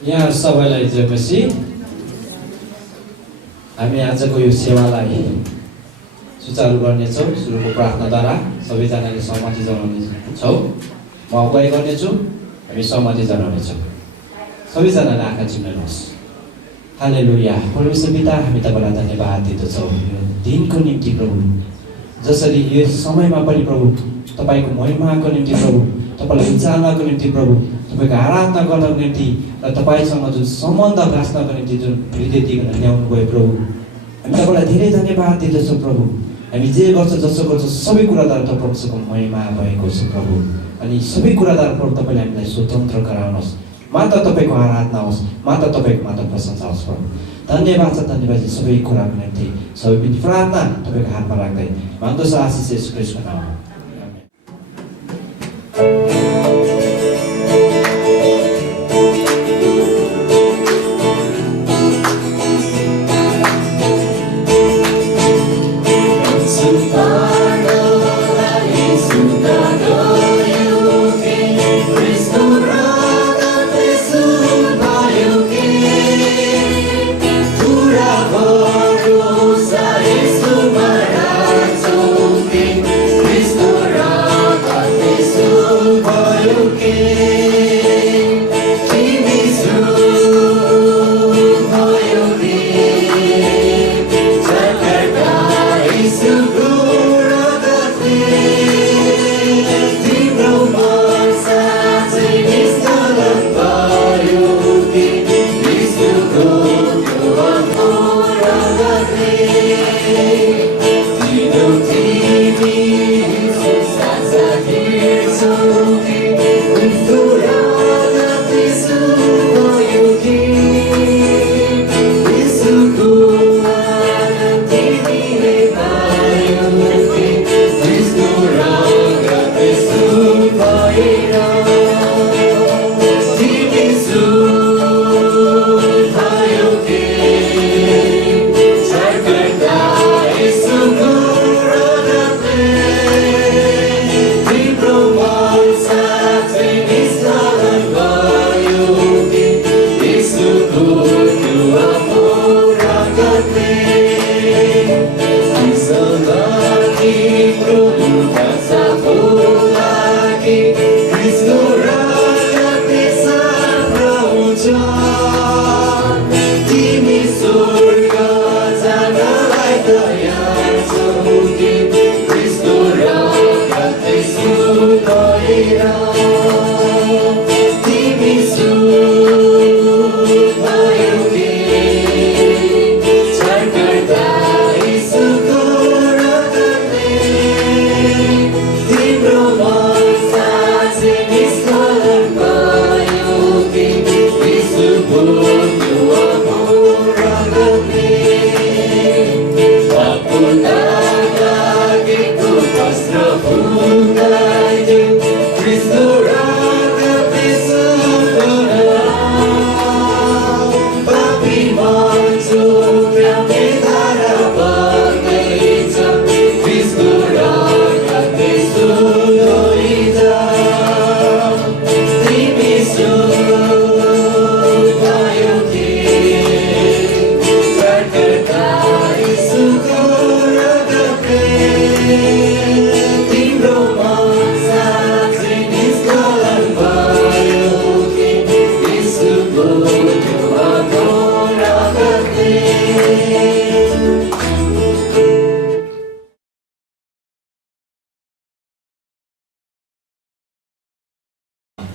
यहाँ सबैलाई जोपछि हामी आजको यो सेवालाई सुचारु गर्नेछौँ। सुरुको प्रार्थनाद्वारा सबैजनाले सहमति जनाउनेछौँ। म अगुवाई गर्नेछु, हामी सहमति जनाउनेछौँ। सबैजनाले आँखा चिम्नुहोस्। हालेलुया। परमेश्वर पिता, हामी तपाईँलाई धन्यवाद दिँदछौँ यो दिनको निम्ति प्रभु, जसरी यो समयमा पनि प्रभु तपाईँको महिमाको निम्ति प्रभु, तपाईँलाई उचाल्नको निम्ति प्रभु, तपाईँको आराधना गर्नको निम्ति र तपाईँसँग जुन सम्बन्ध राख्नको निम्ति जुन हृदय दिएर ल्याउनु भयो प्रभु, हामी तपाईँलाई धेरै धन्यवाद दिँदछौँ प्रभु। हामी जे गर्छ जसो गर्छ सबै कुराद्वारा तपाईँको महिमा भएको छ प्रभु। अनि सबै कुराद्वारा प्रभु तपाईँले हामीलाई स्वतन्त्र गराउनुहोस्। मात्र तपाईँको आराधना होस्, मात्र तपाईँको मात्र प्रशंसा होस् प्रभु। धन्यवाद छ, धन्यवाद सबै कुराको निम्ति। सबै पनि प्रार्थना तपाईँको हातमा राख्दै माग्दछु आशिष येशू ख्रीष्टको नाममा।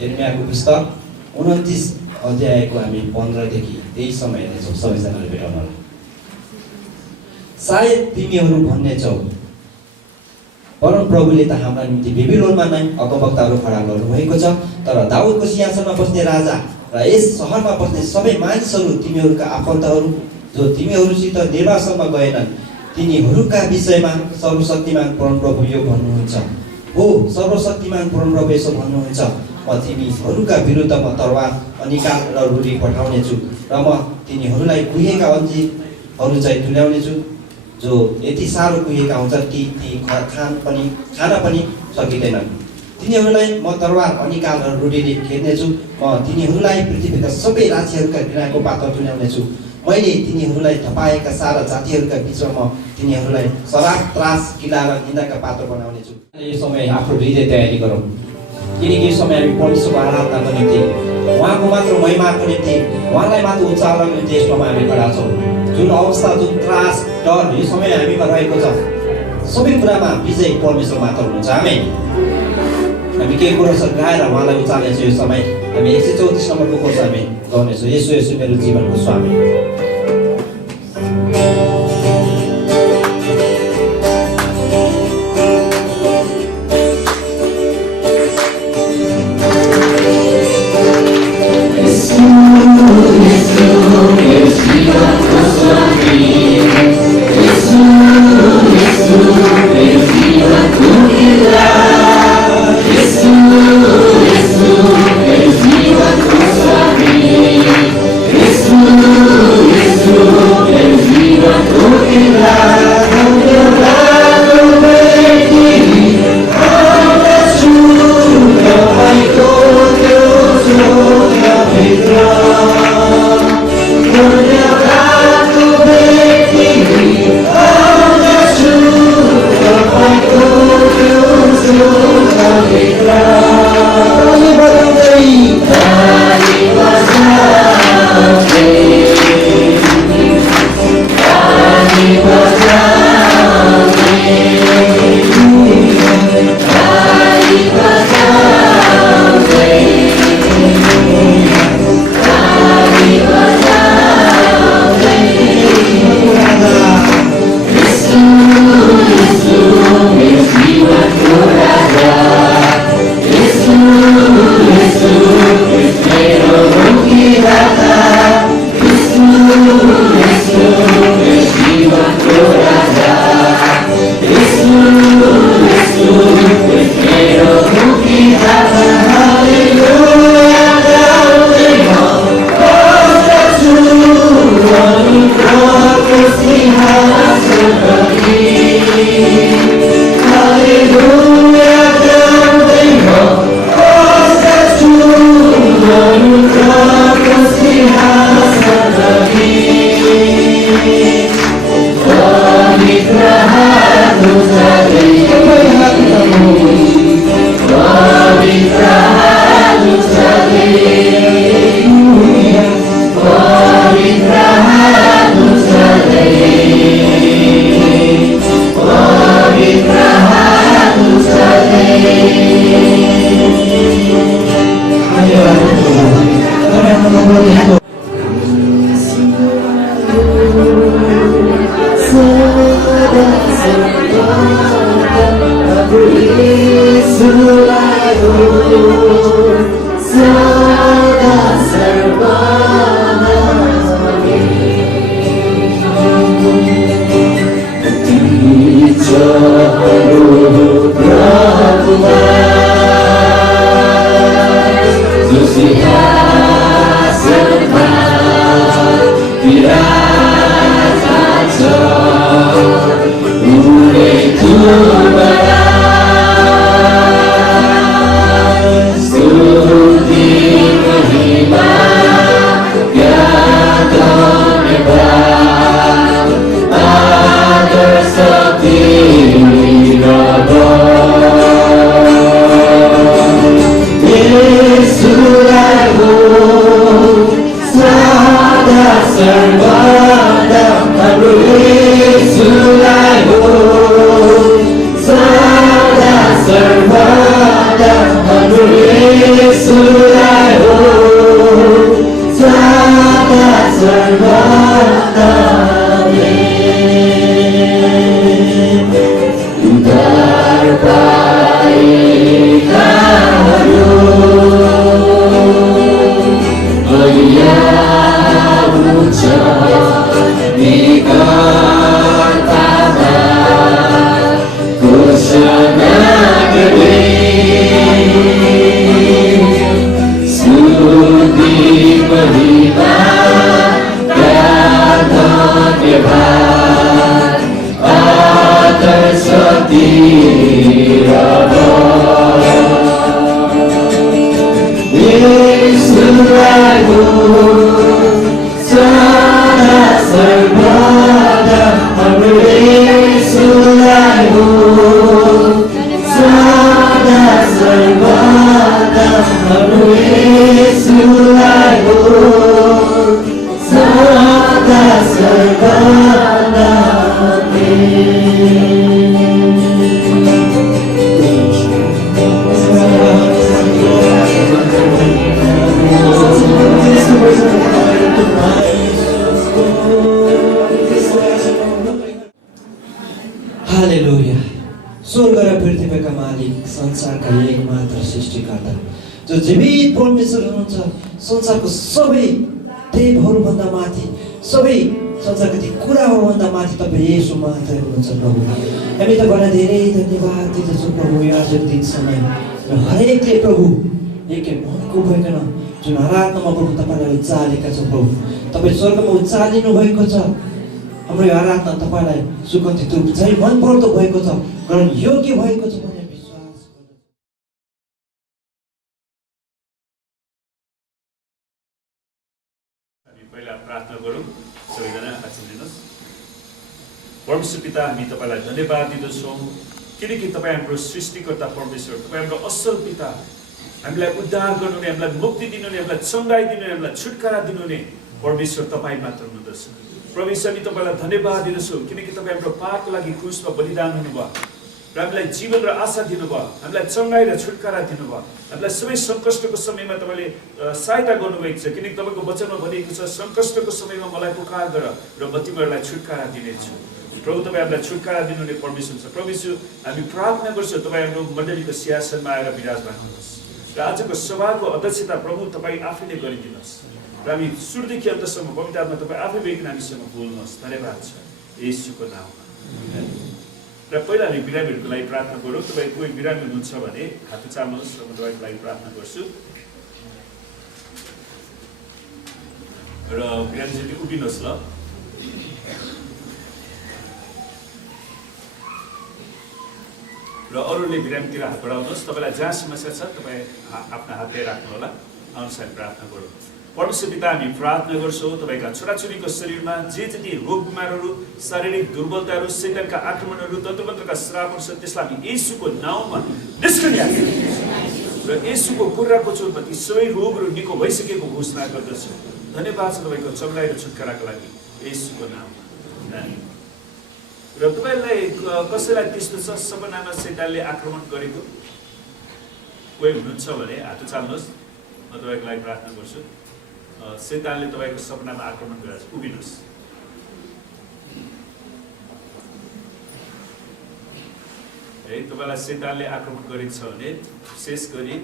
यिर्मयाहको पुस्तक 29 अध्यायको हामी 15 देखि 23 सम्म हेर्नेछौँ। सबैजनाले भेटाउनलाई। सायद तिमीहरू भन्नेछौ, परमप्रभुले त हाम्रा निम्ति बेबिलोनमा नै अगमवक्ताहरू खडा गर्नुभएको छ, तर दाउदको सिंहासनमा बस्ने राजा र यस सहरमा बस्ने सबै मानिसहरू तिमीहरूका आफन्तहरू जो तिमीहरूसित निर्वासनमा गएनन्, तिनीहरूका विषयमा सर्वशक्तिमान परमप्रभु यो भन्नुहुन्छ, हो सर्वशक्तिमान परमप्रभु यसो भन्नुहुन्छ, म तिमीहरूका विरुद्धमा तरवार अनिकाल र रुरी पठाउनेछु र म तिनीहरूलाई कुहेका अन्जीरहरू चाहिँ तुल्याउनेछु, जो यति साह्रो कुहेका हुन्छन् कि ती खान पनि सकिँदैनन्। तिनीहरूलाई म तरवार अनिकालहरू रोटीले खेद्नेछु म तिनीहरूलाई पृथ्वीका सबै राज्यहरूका घृणाको पात्र तुल्याउनेछु मैले तिनीहरूलाई थपाएका सारा जातिहरूका बिचमा म तिनीहरूलाई शराब त्रास गिला र निन्दाका पात्र बनाउनेछु यो समय आफ्नो हृदय तयारी गरौँ किनकि यो समय हामी परमेश्वरको आराधनाको निम्ति उहाँको मात्र महिमाको निम्ति उहाँलाई मात्र उच्चारणको निम्ति यस ठाउँमा हामी खडा छौँ जुन अवस्था जुन त्रास डर यो समय हामीमा रहेको छ सबै कुरामा विजय परमेश्वर मात्र हुनुहुन्छ आमेन हामी केही कुराहरू गाएर उहाँलाई उचाल्नेछौँ यो समय हामी 134 नम्बरको कोर्स हामी गर्नेछौँ यसो यसो मेरो जीवनको स्वामी Adar Sati Radha गरेर पृथ्वीका मालिक, संसारका एकमात्र सृष्टिकर्ता, जो जीवित परमेश्वर हुनुहुन्छ, संसारको सबै देवहरूभन्दा माथि, सबै संसारको ती कुराहरूभन्दा माथि तपाईँ येशू मात्रै हुनुहुन्छ प्रभु। हामी तपाईँलाई धेरै धन्यवाद दिँदछौँ प्रभु यो आजको दिनसम्म। र हरेकले प्रभु एक मनको भइकन जुन आराधनामा प्रभु तपाईँलाई उचालेका छौँ प्रभु, तपाईँ स्वर्गमा उचालिनु भएको छ। हाम्रो यो आराधना तपाईँलाई सुगन्धित रूप चाहिँ मनपर्दो भएको छ, ग्रहण योग्य भएको छ भन्ने विश्वास गर्दछु। हामी पहिला प्रार्थना गरौँ। सबैजना आँखा दिनुहोस्। परमेश्वर पिता, हामी तपाईँलाई धन्यवाद दिँदछौँ किनकि तपाईँ हाम्रो सृष्टिकर्ता परमेश्वर, तपाईँ हाम्रो असल पिता, हामीलाई उद्धार गर्नुहुने, हामीलाई मुक्ति दिनुहुने, हामीलाई चङ्गाई दिनुहुने, हामीलाई छुटकारा दिनुहुने परमेश्वर तपाईँ मात्र हुनुहुँदछ। परमेश्वर, हामी तपाईँलाई धन्यवाद दिँदछौँ किनकि तपाईँ हाम्रो पापको लागि क्रुसमा बलिदान हुनुभयो र हामीलाई जीवन र आशा दिनुभयो, हामीलाई चङ्गाई र छुटकारा दिनुभयो, हामीलाई सबै सङ्कष्टको समयमा तपाईँले सहायता गर्नुभएको छ। किनकि तपाईँको वचनमा भनिएको छ, सङ्कष्टको समयमा मलाई पुकार गर र म तिमीहरूलाई छुटकारा दिनेछु। प्रभु, तपाईँ हामीलाई छुटकारा दिनुहुने परमेश्वर छ। प्रभु, हामी प्रार्थना गर्छौँ तपाईँ हाम्रो मण्डलीको सिंहासनमा आएर विराजमान हुनुहोस् र आजको सभाको अध्यक्षता प्रभु तपाईँ आफैले गरिदिनुहोस् र हामी सुरुदेखि अन्तसम्म पवित्र आत्मा तपाईँ आफै भइकन हामीसँग बोल्नुहोस्। धन्यवाद छ येशूको नाममा। र पहिला हामी बिरामीहरूको लागि प्रार्थना गरौँ। तपाईँ कोही बिरामी हुनुहुन्छ भने हात उचाल्नुहोस् र म तपाईँको लागि प्रार्थना गर्छु। र बिरामीले उभिनुहोस् ल। र अरूले बिरामीतिर हात बढाउनुहोस्। तपाईँलाई जहाँ समस्या छ तपाईँ आफ्नो हात राख्नु होला। अनुसार प्रार्थना गरौँ। परमेश्वर पिता, हामी प्रार्थना गर्छौँ तपाईँका छोराछोरीको शरीरमा जे जति रोग बिमारहरू, शारीरिक दुर्बलताहरू, शैतानका आक्रमणहरू, तन्त्रमन्त्रका श्रापहरू छ, त्यसलाई हामी येशूको नाउँमा निष्क्रिय र येशूको कुराको चोटमा ती सबै रोगहरू निको भइसकेको घोषणा गर्दछु। धन्यवाद छ तपाईँको चङ्गाई र छुटकाराको लागि येशूको नाममा। र तपाईँलाई कसैलाई त्यस्तो छ सपनामा शैतानले आक्रमण गरेको कोही हुनुहुन्छ भने हात उचाल्नुहोस्। म तपाईँको लागि प्रार्थना गर्छु। शैतानले तपाईँको सपनामा आक्रमण गरेर उभिनुहोस्। है, तपाईँलाई शैतानले आक्रमण गरेको छ भने विशेष गरी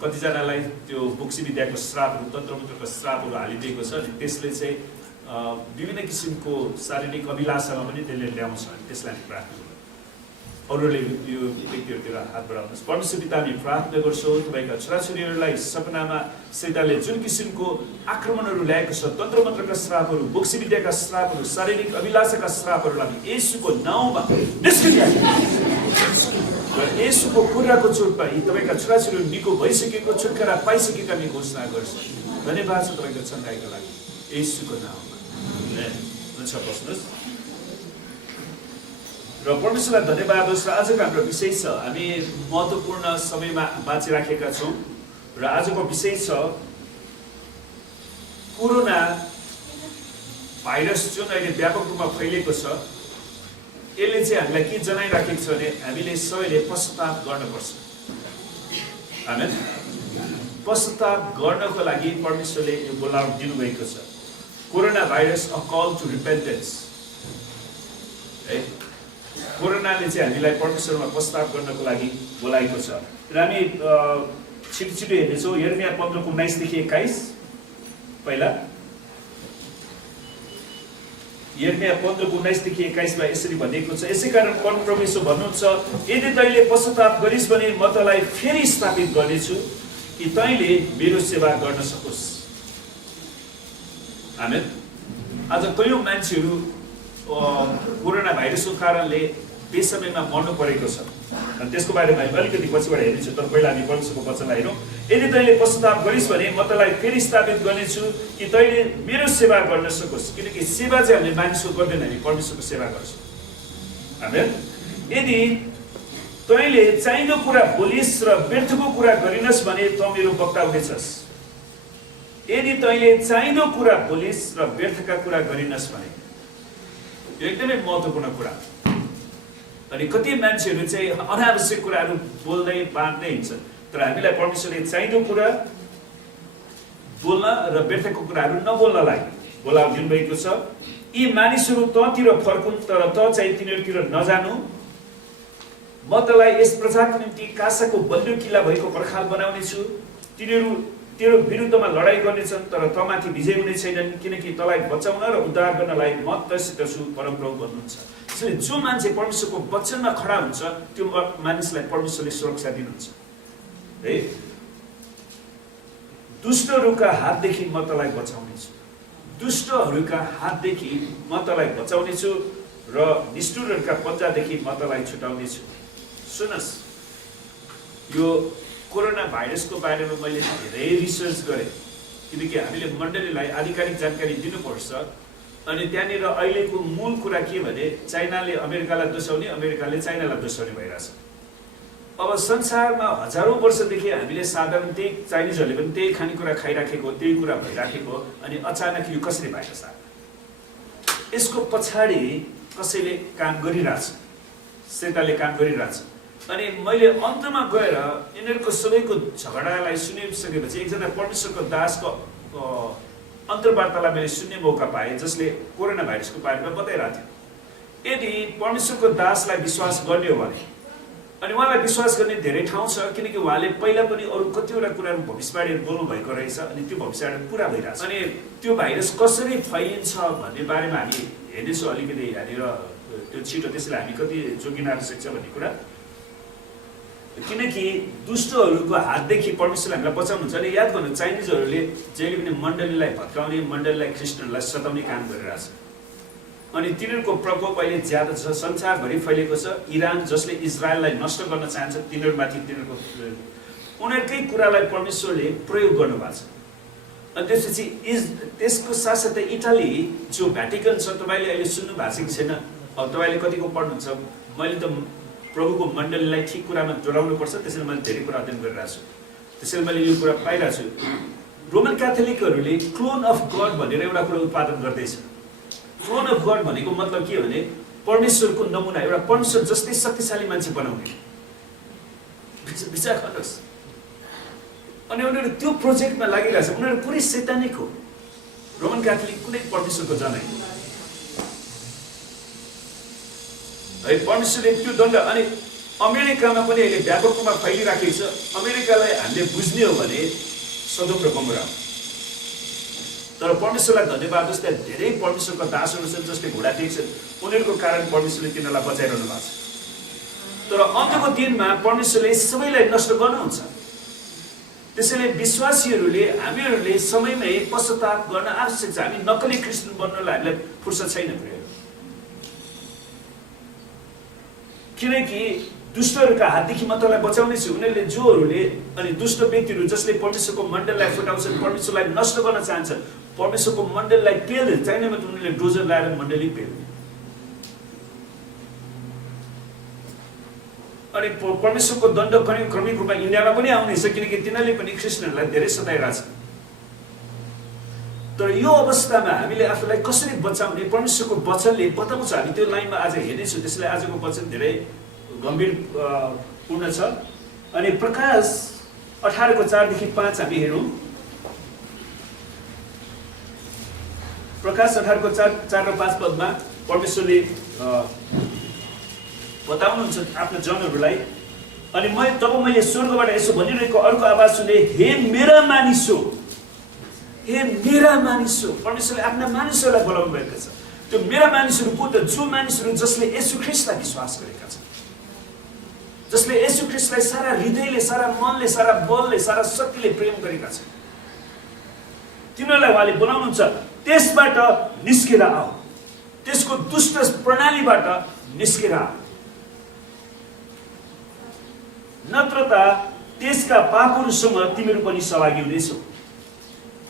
कतिजनालाई त्यो बोक्सी विद्याको श्रापहरू, तन्त्रमन्त्रको श्रापहरू हालिदिएको छ। अनि त्यसले चाहिँ विभिन्न किसिमको शारीरिक अभिलाषामा पनि त्यसले ल्याउँछ। त्यसलाई हामी प्रार्थना गरौँ। अरूले यो व्यक्तिहरूतिर हात बढाउनुहोस्। परमेश्वर पिता, हामी प्रार्थना गर्छौँ तपाईँका छोराछोरीहरूलाई सपनामा शैतानले जुन किसिमको आक्रमणहरू ल्याएको छ, तन्त्रमन्त्रका श्रापहरू, बोक्सी विद्याका श्रापहरू, शारीरिक अभिलाषाका श्रापहरूलाई हामी येशूको नाउँमा निष्क्रिय र येशूको कुराको चोटमा यी तपाईँका छोराछोरीहरू निको भइसकेको, छुटकारा पाइसकेका हामी घोषणा गर्छौँ। धन्यवाद छ तपाईँको चङ्गाइको लागि येशूको नाउँमा। हुन्छ, बस्नुहोस्। र परमेश्वरलाई धन्यवाद होस्। र आजको हाम्रो विषय छ, हामी महत्त्वपूर्ण समयमा बाँचिराखेका छौँ र आजको विषय छ कोरोना भाइरस जुन अहिले व्यापक रूपमा फैलिएको छ। यसले चाहिँ हामीलाई के जनाइराखेको छ भने हामीले सबैले पश्चाताप गर्नुपर्छ। आमेन। पश्चाताप गर्नको लागि परमेश्वरले यो बोलावट दिनुभएको छ। Corona virus a call to repentance. है, कोरोनाले चाहिँ हामीलाई परमेश्वरमा पश्चाताप गर्नको लागि बोलाएको छ। र हामी छिटो छिटो हेर्नेछौँ। यिर्मया 15:19-21 पहिला यिर्मया 15:19-21 यसरी भनिएको छ, यसै कारण परमेश्वर भन्नुहुन्छ, यदि तैँले पश्चाताप गरिस् भने म तँलाई फेरि स्थापित गर्नेछु कि तैँले मेरो सेवा गर्न सकोस्। आमेन। आज कयौँ मान्छेहरू कोरोना भाइरसको कारणले बेसमयमा मर्नु परेको छ। अनि त्यसको बारेमा हामी अलिकति पछिबाट हेर्नेछौँ। तर पहिला हामी परमेश्वरको वचनलाई हेरौँ। यदि तैँले पश्चाताप गरिस् भने म तँलाई फेरि स्थापित गर्नेछु कि तैँले मेरो सेवा गर्न सकोस्। किनकि सेवा चाहिँ हामीले मानिसको गर्दैन, हामी परमेश्वरको सेवा गर्छौँ। आमेन। यदि तैँले चाहिँदो कुरा बोलिस् र व्यर्थको कुरा गरिनस् भने त मेरो वक्ता हुनेछस्। यदि तैँले चाहिँदो कुरा बोलिस् र व्यर्थका कुरा गरिनस् भने, यो एकदमै महत्त्वपूर्ण कुरा। अनि कति मान्छेहरू चाहिँ अनावश्यक कुराहरू बोल्दै बाँड्दै हिँड्छन्। तर हामीलाई परमेश्वरले चाहिँदो कुरा बोल्न र व्यर्थको कुराहरू नबोल्नलाई बोलाउ दिनुभएको छ। यी मानिसहरू तँतिर फर्कुन्, तर त चाहिँ तिनीहरूतिर नजानु। म तँलाई यस प्रजाको निम्ति कासाको बलियो किल्ला भएको पर्खाल बनाउने छु। तिनीहरू तेरो विरुद्धमा लडाई गर्नेछन् तर तँमाथि विजय हुने छैनन्, किनकि तँलाई बचाउन र उद्धार गर्नलाई म तँसित छु, परमप्रभु भन्नुहुन्छ। त्यसैले जो मान्छे परमेश्वरको वचनमा खडा हुन्छ त्यो मानिसलाई परमेश्वरले सुरक्षा दिनुहुन्छ है। दुष्टहरूका हातदेखि म तँलाई बचाउनेछु, दुष्टहरूका हातदेखि म तँलाई बचाउनेछु र निष्ठुरहरूका पन्जादेखि म तँलाई छुटाउनेछु। सुनस्, यो कोरोना भाइरसको बारेमा मैले धेरै रिसर्च गरेँ, किनकि हामीले मण्डलीलाई आधिकारिक जानकारी दिनुपर्छ। अनि त्यहाँनिर अहिलेको मूल कुरा के भने चाइनाले अमेरिकालाई दोस्याउने, अमेरिकाले चाइनालाई दोस्याउने भइरहेछ। अब संसारमा हजारौँ वर्षदेखि हामीले साधारण त्यही चाइनिजहरूले पनि त्यही खानेकुरा खाइराखेको, त्यही कुरा भइराखेको, अनि अचानक यो कसरी भाइरस आयो? यसको पछाडि कसैले काम गरिरहेछ, सेताले काम गरिरहेछ। अनि मैले अन्तमा गएर यिनीहरूको सबैको झगडालाई सुनिसकेपछि एकजना परमेश्वरको दासको अन्तर्वार्तालाई मैले सुन्ने मौका पाएँ, जसले कोरोना भाइरसको बारेमा बताइरहेको थियो। यदि परमेश्वरको दासलाई विश्वास गर्ने हो भने, अनि उहाँलाई विश्वास गर्ने धेरै ठाउँ छ, किनकि उहाँले पहिला पनि अरू कतिवटा कुराहरू भविष्यवाणीहरू बोल्नु भएको रहेछ, अनि त्यो भविष्यवाणी पुरा भइरहेछ। अनि त्यो भाइरस कसरी फैलिन्छ भन्ने बारेमा हामी हेर्नेछौँ अलिकति यहाँनिर त्यो छिटो, त्यसैले हामी कति जोगिन आवश्यक छ भन्ने कुरा। किनकि दुष्टहरूको हातदेखि परमेश्वरले हामीलाई बचाउनुहुन्छ। अनि याद गर्नु, चाइनिजहरूले जहिले पनि मण्डलीलाई भत्काउने, मण्डलीलाई ख्रिस्टियनलाई सताउने काम गरिरहेछ। अनि तिनीहरूको प्रकोप अहिले ज्यादा छ, संसारभरि फैलिएको छ। इरान जसले इजरायललाई नष्ट गर्न चाहन्छ, तिनीहरूमाथि तिनीहरूको उनीहरूकै कुरालाई परमेश्वरले प्रयोग गर्नुभएको छ। अनि त्यसपछि त्यसको साथसाथै इटाली जो भ्याटिकन छ, तपाईँले अहिले सुन्नु भएको छ कि छैन, अब तपाईँले कतिको पढ्नुहुन्छ। मैले त प्रभुको मण्डलीलाई ठिक कुरामा जोडाउनुपर्छ, त्यसैले मैले धेरै कुरा अध्ययन गरिरहेको छु, त्यसैले मैले यो कुरा पाइरहेको छु। रोमन क्याथोलिकहरूले क्लोन अफ गड भनेर एउटा कुरा उत्पादन गर्दैछ। क्लोन अफ गड भनेको मतलब के भने परमेश्वरको नमुना, एउटा परमेश्वर जस्तै शक्तिशाली मान्छे बनाउने विचार गर्नुहोस्। अनि उनीहरू त्यो प्रोजेक्टमा लागिरहेछ। उनीहरू पुरै सैतानिक हो। रोमन क्याथोलिक कुनै परमेश्वरको जनै है, परमेश्वरले त्यो दण्ड। अनि अमेरिकामा पनि अहिले व्यापक रूपमा फैलिराखेको छ। अमेरिकालाई हामीले बुझ्ने हो भने सदोम र गमोरा हो। तर परमेश्वरलाई धन्यवाद होस्, त्यहाँ धेरै परमेश्वरका दासहरू छन् जसले घोडा टेक्छन्, उनीहरूको कारण परमेश्वरले तिनीहरूलाई बचाइरहनु भएको छ। तर अन्तको दिनमा परमेश्वरले सबैलाई नष्ट गर्नुहुन्छ। त्यसैले विश्वासीहरूले, हामीहरूले समयमै पश्चाताप गर्न आवश्यक छ। हामी नक्कली क्रिस्चियन बन्नलाई हामीलाई फुर्सद छैन। किनकि दुष्टहरूका हातदेखि म तँलाई बचाउने छु। उनीहरूले जोहरूले, अनि दुष्ट व्यक्तिहरू जसले परमेश्वरको मण्डललाई फुटाउँछन्, परमेश्वरलाई नष्ट गर्न चाहन्छन्, परमेश्वरको मण्डललाई पेल्दै चाइनामा उनीहरूले डोजर लगाएर मण्डली पेल्दै। अनि परमेश्वरको दण्ड क्रमिक रूपमा इन्डियामा पनि आउनेछ, किनकि तिनीहरूले पनि क्रिस्चियनहरूलाई धेरै सताइरहेछ। तर यो अवस्थामा हामीले आफूलाई कसरी बचाउने परमेश्वरको वचनले बताउँछ। हामी त्यो लाइनमा आज हेर्नेछौँ, त्यसैले आजको वचन धेरै गम्भीर पूर्ण छ। अनि प्रकाश 18:4-5 हामी हेरौँ। प्रकाश 18:4 र 5 पदमा परमेश्वरले बताउनुहुन्छ आफ्नो जनहरूलाई। अनि मैले स्वर्गबाट यसो भनिरहेको अर्को आवाज सुने, हे मेरा मानिसो, हे मेरा मानिसो। परमेश्वरले आफ्ना मानिसहरूलाई बोलाउनु भएको छ। त्यो मेरा मानिसहरू को त? जो मानिसहरू जसले येशू ख्रीष्टलाई विश्वास गरेका छन्, जसले येशू ख्रीष्टलाई सारा हृदयले, सारा मनले, सारा बलले, सारा शक्तिले प्रेम गरेका छन्, तिनीहरूलाई उहाँले बोलाउनुहुन्छ। त्यसबाट निस्केर आऊ, त्यसको दुष्ट प्रणालीबाट निस्केर आऊ, नत्र त त्यसका पापहरूसँग तिमीहरू पनि सहभागी हुनेछौ।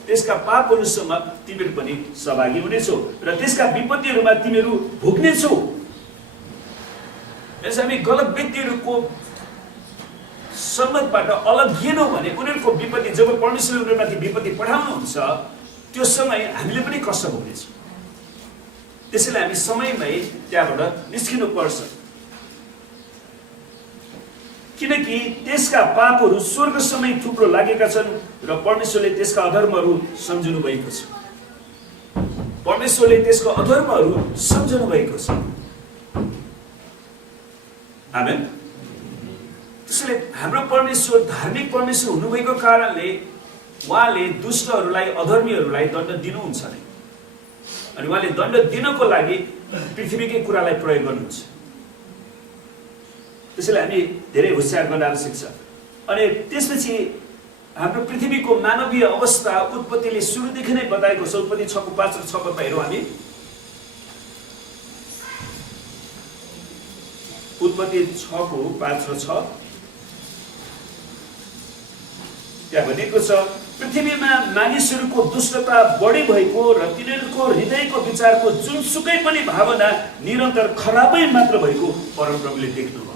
त्यसका पापहरूसँग तिमीहरू पनि सहभागी हुनेछौ र त्यसका विपत्तिहरूमा तिमीहरू भुग्नेछौ। यसो हामी गलत व्यक्तिहरूको संगतबाट अलगिएनौँ भने उनीहरूको विपत्ति, जब परमेश्वरले उनीहरूमाथि विपत्ति पठाउनुहुन्छ, त्यो समय हामीले पनि कष्ट भोग्नेछौँ। त्यसैले हामी समयमै त्यहाँबाट निस्किनु पर्छ, किनकि त्यसका पापहरू स्वर्गसम्मै थुप्रो लागेका छन् र परमेश्वरले त्यसका अधर्महरू सम्झनु भएको छ। परमेश्वरले त्यसको अधर्महरू सम्झनु भएको छ। आमेन। त्यसैले हाम्रो परमेश्वर धार्मिक परमेश्वर हुनुभएको कारणले उहाँले दुष्टहरूलाई अधर्मीहरूलाई दण्ड दिनुहुन्छ नै। अनि उहाँले दण्ड दिनको लागि पृथ्वीकै कुरालाई प्रयोग गर्नुहुन्छ। त्यसैले हामी धेरै होशियार गर्न आवश्यक छ। अनि त्यसपछि हाम्रो पृथ्वीको मानवीय अवस्था उत्पत्तिले सुरुदेखि नै बताएको छ। उत्पत्ति 6:5 र 6 हेरौँ हामी। उत्पत्ति 6:5 र 6 त्यहाँ भनेको छ, पृथ्वीमा मानिसहरूको दुष्टता बढी भएको र तिनीहरूको हृदयको विचारको जुनसुकै पनि भावना निरन्तर खराबै मात्र भएको परमप्रभुले देख्नुभयो।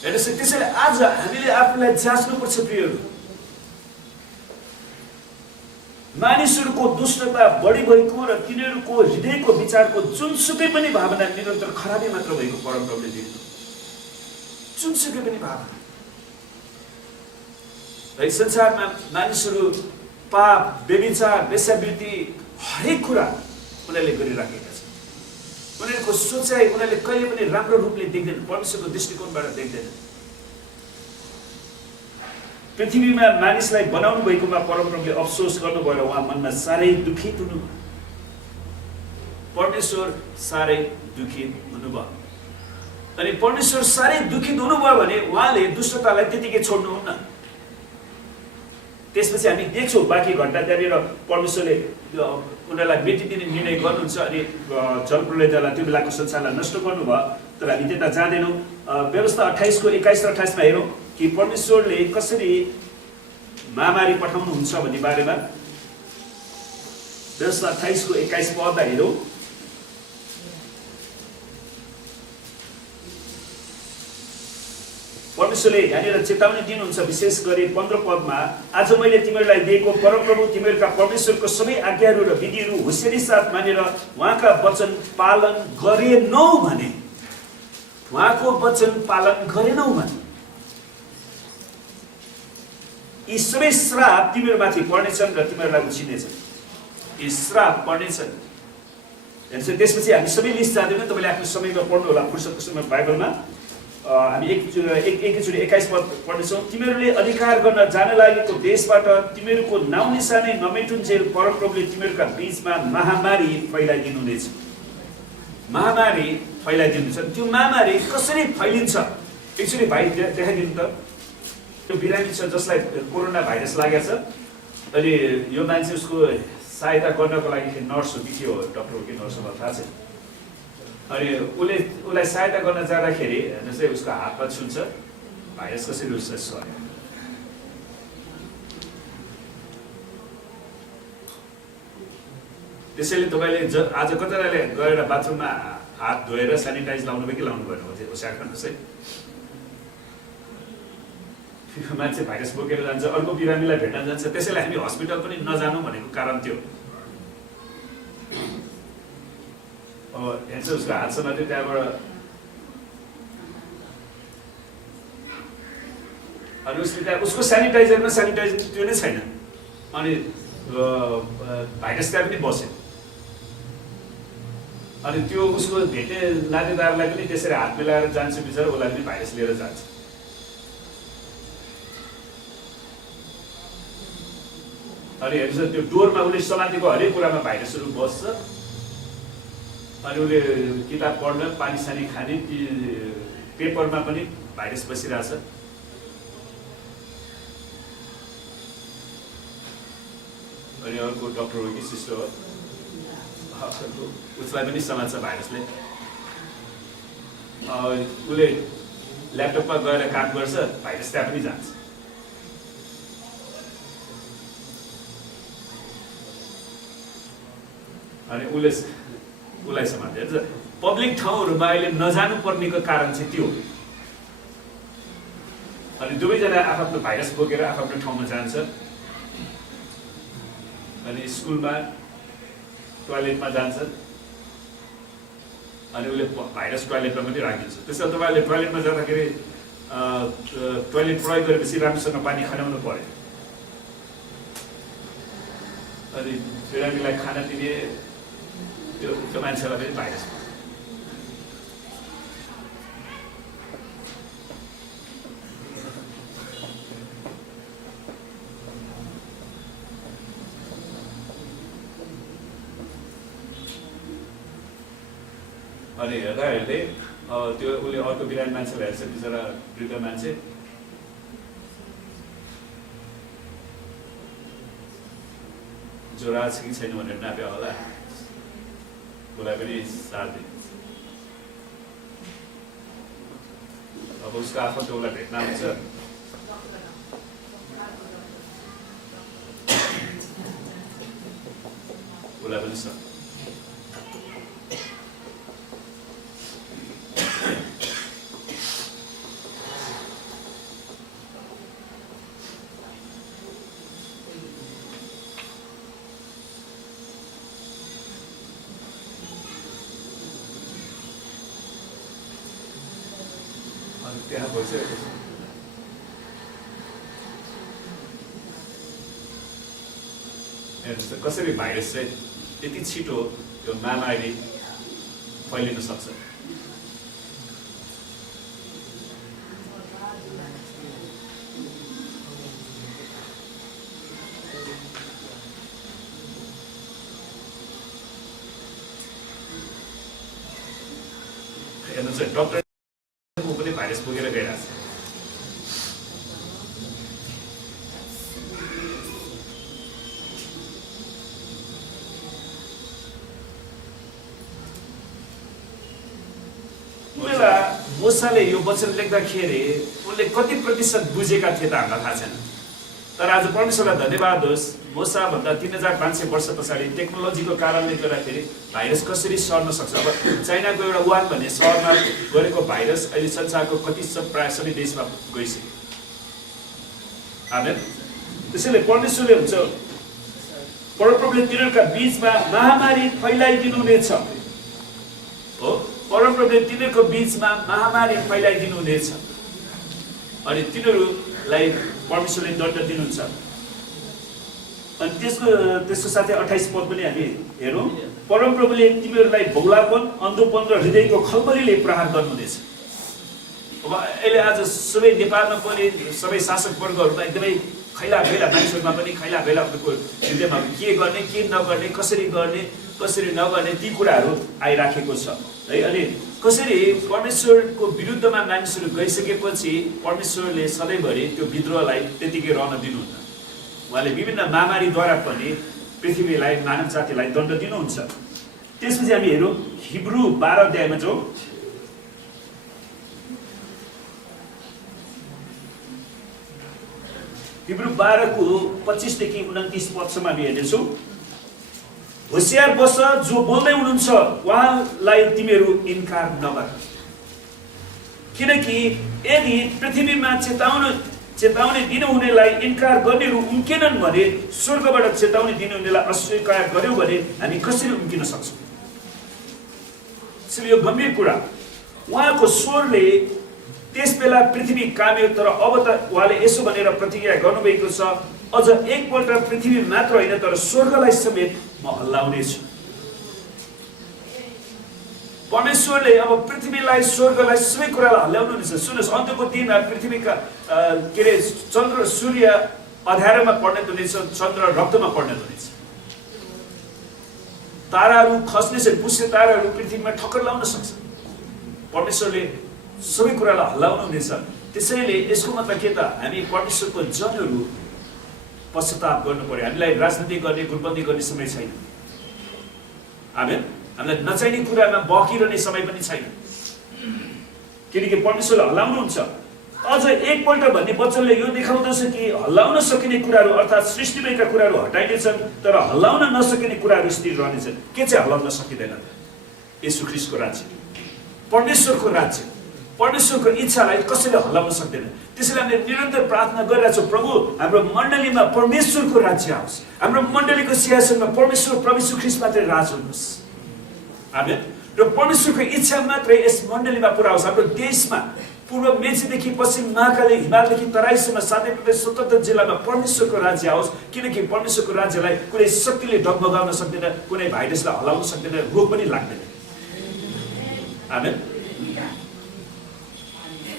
हेर्नुहोस्, त्यसैले आज हामीले आफूलाई जाँच्नुपर्छ प्रियहरू। मानिसहरूको दुष्टता बढी भएको र तिनीहरूको हृदयको विचारको जुनसुकै पनि भावना निरन्तर खराबै मात्र भएको परमप्रभुले देख्नु। जुनसुकै पनि भावना। है संसारमा मानिसहरू पाप, व्यभिचार, वेश्यावृत्ति हरेक कुरा उनीहरूले गरिराखेका छन्। उनीहरूको सोचाइ उनीहरूले कहिले पनि राम्रो रूपले देख्दैन, परमेश्वरको दृष्टिकोणबाट देख्दैन। पृथ्वीमा मानिसलाई बनाउनु भएकोमा परमप्रभुले अफसोस गर्नुभयो र उहाँ मनमा साह्रै दुखित हुनुभयो। परमेश्वर साह्रै दुखित हुनुभयो। अनि परमेश्वर साह्रै दुखित हुनुभयो भने उहाँले दुष्टतालाई त्यतिकै छोड्नुहुन्न। त्यसपछि हामी देख्छौँ बाँकी घटना त्यहाँनिर परमेश्वरले उनीहरूलाई मेटिदिने निर्णय गर्नुहुन्छ अनि जलप्रलयलाई त्यो बेलाको संसारलाई नष्ट गर्नुभयो। तर हामी त्यता जाँदैनौँ। व्यवस्था 28:21 र 28 हेरौँ कि परमेश्वरले कसरी महामारी पठाउनुहुन्छ भन्ने बारेमा। व्यवस्था 28:21 हेरौँ। परमेश्वरले यहाँनिर चेतावनी दिनुहुन्छ, विशेष गरी 15 आज मैले तिमीहरूलाई दिएको परमप्रभु तिमीहरूका परमेश्वरको सबै आज्ञाहरू र विधिहरू होसियारी साथ मानेर उहाँका वचन पालन गरेनौ भने, उहाँको वचन पालन गरेनौ भने यी सबै श्राप तिमीहरूमाथि पर्नेछन् र तिमीहरूलाई उछिनेछन्। यी श्राप पर्नेछन्। त्यसपछि हामी सबै लिस्ट जाँदैनौँ, तपाईँले आफ्नो समयमा पढ्नु होला। फुर्सदको समय बाइबलमा हामी एकैचोटि 21 पढ्नेछौँ। तिमीहरूले अधिकार गर्न जान लागेको देशबाट तिमीहरूको नाउँ निशानै नमेटुन्जेल परमप्रभुले तिमीहरूका बीचमा महामारी फैलाइदिनु हुनेछ। महामारी फैलाइदिनु छ। त्यो महामारी कसरी फैलिन्छ एकचोटि भाइ देखाइदिनु त। त्यो बिरामी छ जसलाई कोरोना भाइरस लागेको छ। अनि यो मान्छे उसको सहायता गर्नको लागि नर्स हो कि के हो, डक्टर हो कि नर्स हो थाहा छैन। अनि उसलाई सहायता गर्न जाँदाखेरि जस्तै उसको हातमा छुन्छ, भाइरस कसरी उसलाई सर्यो। त्यसैले तपाईँले आज कतिजनाले गएर बाथरुममा हात धोएर सेनिटाइज लाउनु भयो कि लाउनु भएन होसियार गर्नुहोस् है। मान्छे भाइरस बोकेर जान्छ, अर्को बिरामीलाई भेट्न जान्छ। त्यसैले हामी हस्पिटल पनि नजानु भनेको कारण त्यो। हेर्छ उसको हातसम्म थियो, त्यहाँबाट अनि उसले त्यहाँ उसको सेनिटाइजरमा सेनिटाइजर त्यो नै छैन। अनि भाइरस त्यहाँ पनि बस्यो। अनि त्यो उसको भेटे नातेदारलाई पनि त्यसरी हात मिलाएर जान्छ बिचरा, उसलाई पनि भाइरस लिएर जान्छ। अनि हेर्नुहोस् त्यो डोरमा उसले समातेको हरेक कुरामा भाइरसहरू बस्छ। अनि उसले किताब पढ्न, पानी सानी खाने, पेपरमा पनि भाइरस बसिरहेछ। अनि अर्को डक्टर हो कि सिस्टर हो, उसलाई पनि समात्छ भाइरसले। उसले ल्यापटपमा गएर काम गर्छ, भाइरस त्यहाँ पनि जान्छ। अनि उसलाई समात्छ। पब्लिक ठाउँहरूमा अहिले नजानु पर्नेको कारण चाहिँ त्यो। अनि दुवैजना आफ्नो भाइरस बोकेर आफ्नो ठाउँमा जान्छ। अनि स्कुलमा टोयलेटमा जान्छ। अनि उसले भाइरस टोयलेटमा पनि राखिदिन्छ। त्यसैले तपाईँले टोयलेटमा जाँदाखेरि टोयलेट प्रयोग गरेपछि राम्रोसँग पानी खनाउनु पर्यो। अनि बिरामीलाई खाना दिने त्यो मान्छेलाई पनि भाइरस अनि हेर्दाहरूले त्यो उसले अर्को बिरामी मान्छेलाई हेर्छ, बिचरा वृद्ध मान्छे ज्वरो छ कि छैन भनेर नाप्यो होला, उसलाई पनि साथ दिन्छ। अब उसको आफन्त उसलाई भेट्न आउँछ, उसलाई पनि छ। त्यहाँ बस्यो हेर्नुहोस् त कसरी भाइरस चाहिँ यति छिटो यो महामारी फैलिन सक्छ। हेर्नुहोस् डक्टर पनि भाइरस बोकेर गइरहेको छ। मोसाले यो वचन लेख्दाखेरि उनले कति प्रतिशत बुझेका थिए त हामीलाई थाहा छैन। तर आज परमेश्वरलाई धन्यवाद होस्, मोसाभन्दा 3500 वर्ष पछाडि टेक्नोलोजीको कारणले गर्दाखेरि भाइरस कसरी सर्न सक्छ। अब चाइनाको एउटा वुहान भन्ने सहरमा गरेको भाइरस अहिले संसारको कति प्राय सबै देशमा गइसक्यो। आमेन। त्यसैले परमेश्वरले हुन्छ परमप्रभुले तिनीहरूका बीचमा महामारी फैलाइदिनु हुनेछ। हो, परमप्रभुले तिनीहरूको बीचमा महामारी फैलाइदिनु हुनेछ अनि तिनीहरूलाई परमेश्वरले दण्ड दिनुहुन्छ। अनि त्यसको साथै 28 पद पनि हामी हेरौँ। परमप्रभुले तिमीहरूलाई भोलापन, अन्धोपन र हृदयको खलबलीले प्रहार गर्नुहुनेछ। अब अहिले आज सबै नेपालमा पनि सबै शासक वर्गहरूमा एकदमै खैला मानिसहरूमा पनि खैला उनीहरूको हृदयमा के गर्ने, के नगर्ने, कसरी गर्ने, कसरी नगर्ने ती कुराहरू आइराखेको छ है। अनि कसरी परमेश्वरको विरुद्धमा मानिसहरू गइसकेपछि परमेश्वरले सधैँभरि त्यो विद्रोहलाई त्यतिकै रहन दिनुहुन्न। उहाँले विभिन्न महामारीद्वारा पनि पृथ्वीलाई, मानव जातिलाई दण्ड दिनुहुन्छ। त्यसपछि हामी हेरौँ हिब्रू 12 अध्यायमा जाउँ। हिब्रू 12 को 25 देखि 29 पदसम्म हामी हेर्नेछौँ। होशियार बस, जो बोल्दै हुनुहुन्छ उहाँलाई तिमीहरू इन्कार नगर, किनकि यदि पृथ्वीमा चेतावनी दिनुहुनेलाई इन्कार गर्नेहरू उम्केनन् भने स्वर्गबाट चेतावनी दिनुहुनेलाई अस्वीकार गर्यौँ भने हामी कसरी उम्किन सक्छौँ। यसैले यो गम्भीर कुरा, उहाँको स्वरले त्यस बेला पृथ्वी काम्यो। तर अब त उहाँले यसो भनेर प्रतिज्ञा गर्नुभएको छ, अझ एकपल्ट पृथ्वी मात्र होइन तर स्वर्गलाई समेत म हल्लाउनेछु। परमेश्वरले अब पृथ्वीलाई, स्वर्गलाई, सबै कुरालाई हल्लाउनुहुनेछ। सुन्नुहोस्, अन्त्यको दिनमा पृथ्वीका के अरे चन्द्र सूर्य अँध्यारोमा परिणत हुनेछ, चन्द्र रक्तमा परिणत हुनेछ, ताराहरू खस्नेछन्, पुष्य ताराहरू पृथ्वीमा ठक्कर लाउन सक्छ। परमेश्वरले सबै कुरालाई हल्लाउनु हुनेछ। त्यसैले यसको मतलब के त, हामी परमेश्वरको जनहरू पश्चाताप गर्नु पर्यो। हामीलाई राजनीति गर्ने, गुटबन्दी गर्ने समय छैन। आमेन। हामीलाई नचाहिने कुरामा बकिरहने समय पनि छैन, किनकि परमेश्वरले हल्लाउनुहुन्छ। अझ एकपल्ट भन्ने वचनले यो देखाउँदछ कि हल्लाउन सकिने कुराहरू अर्थात् सृष्टिमयका कुराहरू हटाइनेछन्, तर हल्लाउन नसकिने कुराहरू स्थिर रहनेछन्। के चाहिँ हल्लाउन सकिँदैन? येशू ख्रीष्टको राज्य, परमेश्वरको राज्य, परमेश्वरको इच्छालाई कसैले हल्लाउन सक्दैन। त्यसैले हामीले निरन्तर प्रार्थना गरिरहेका छौँ, प्रभु हाम्रो मण्डलीमा परमेश्वरको राज्य आओस्, हाम्रो मण्डलीको सिंहासनमा परमेश्वर प्रभु येशू ख्रीष्ट मात्रै राज गर्नुहोस्। आमेन। र परमेश्वरको इच्छा मात्रै यस मण्डलीमा पुरा होस्। हाम्रो देशमा पूर्व मेचीदेखि पश्चिम महाकाली, हिमालदेखि तराईसम्म 7 प्रदेश 77 जिल्लामा परमेश्वरको राज्य आओस्, किनकि परमेश्वरको राज्यलाई कुनै शक्तिले डगमगाउन सक्दैन, कुनै भाइरसलाई हल्लाउन सक्दैन, रोग पनि लाग्दैन। आमेन।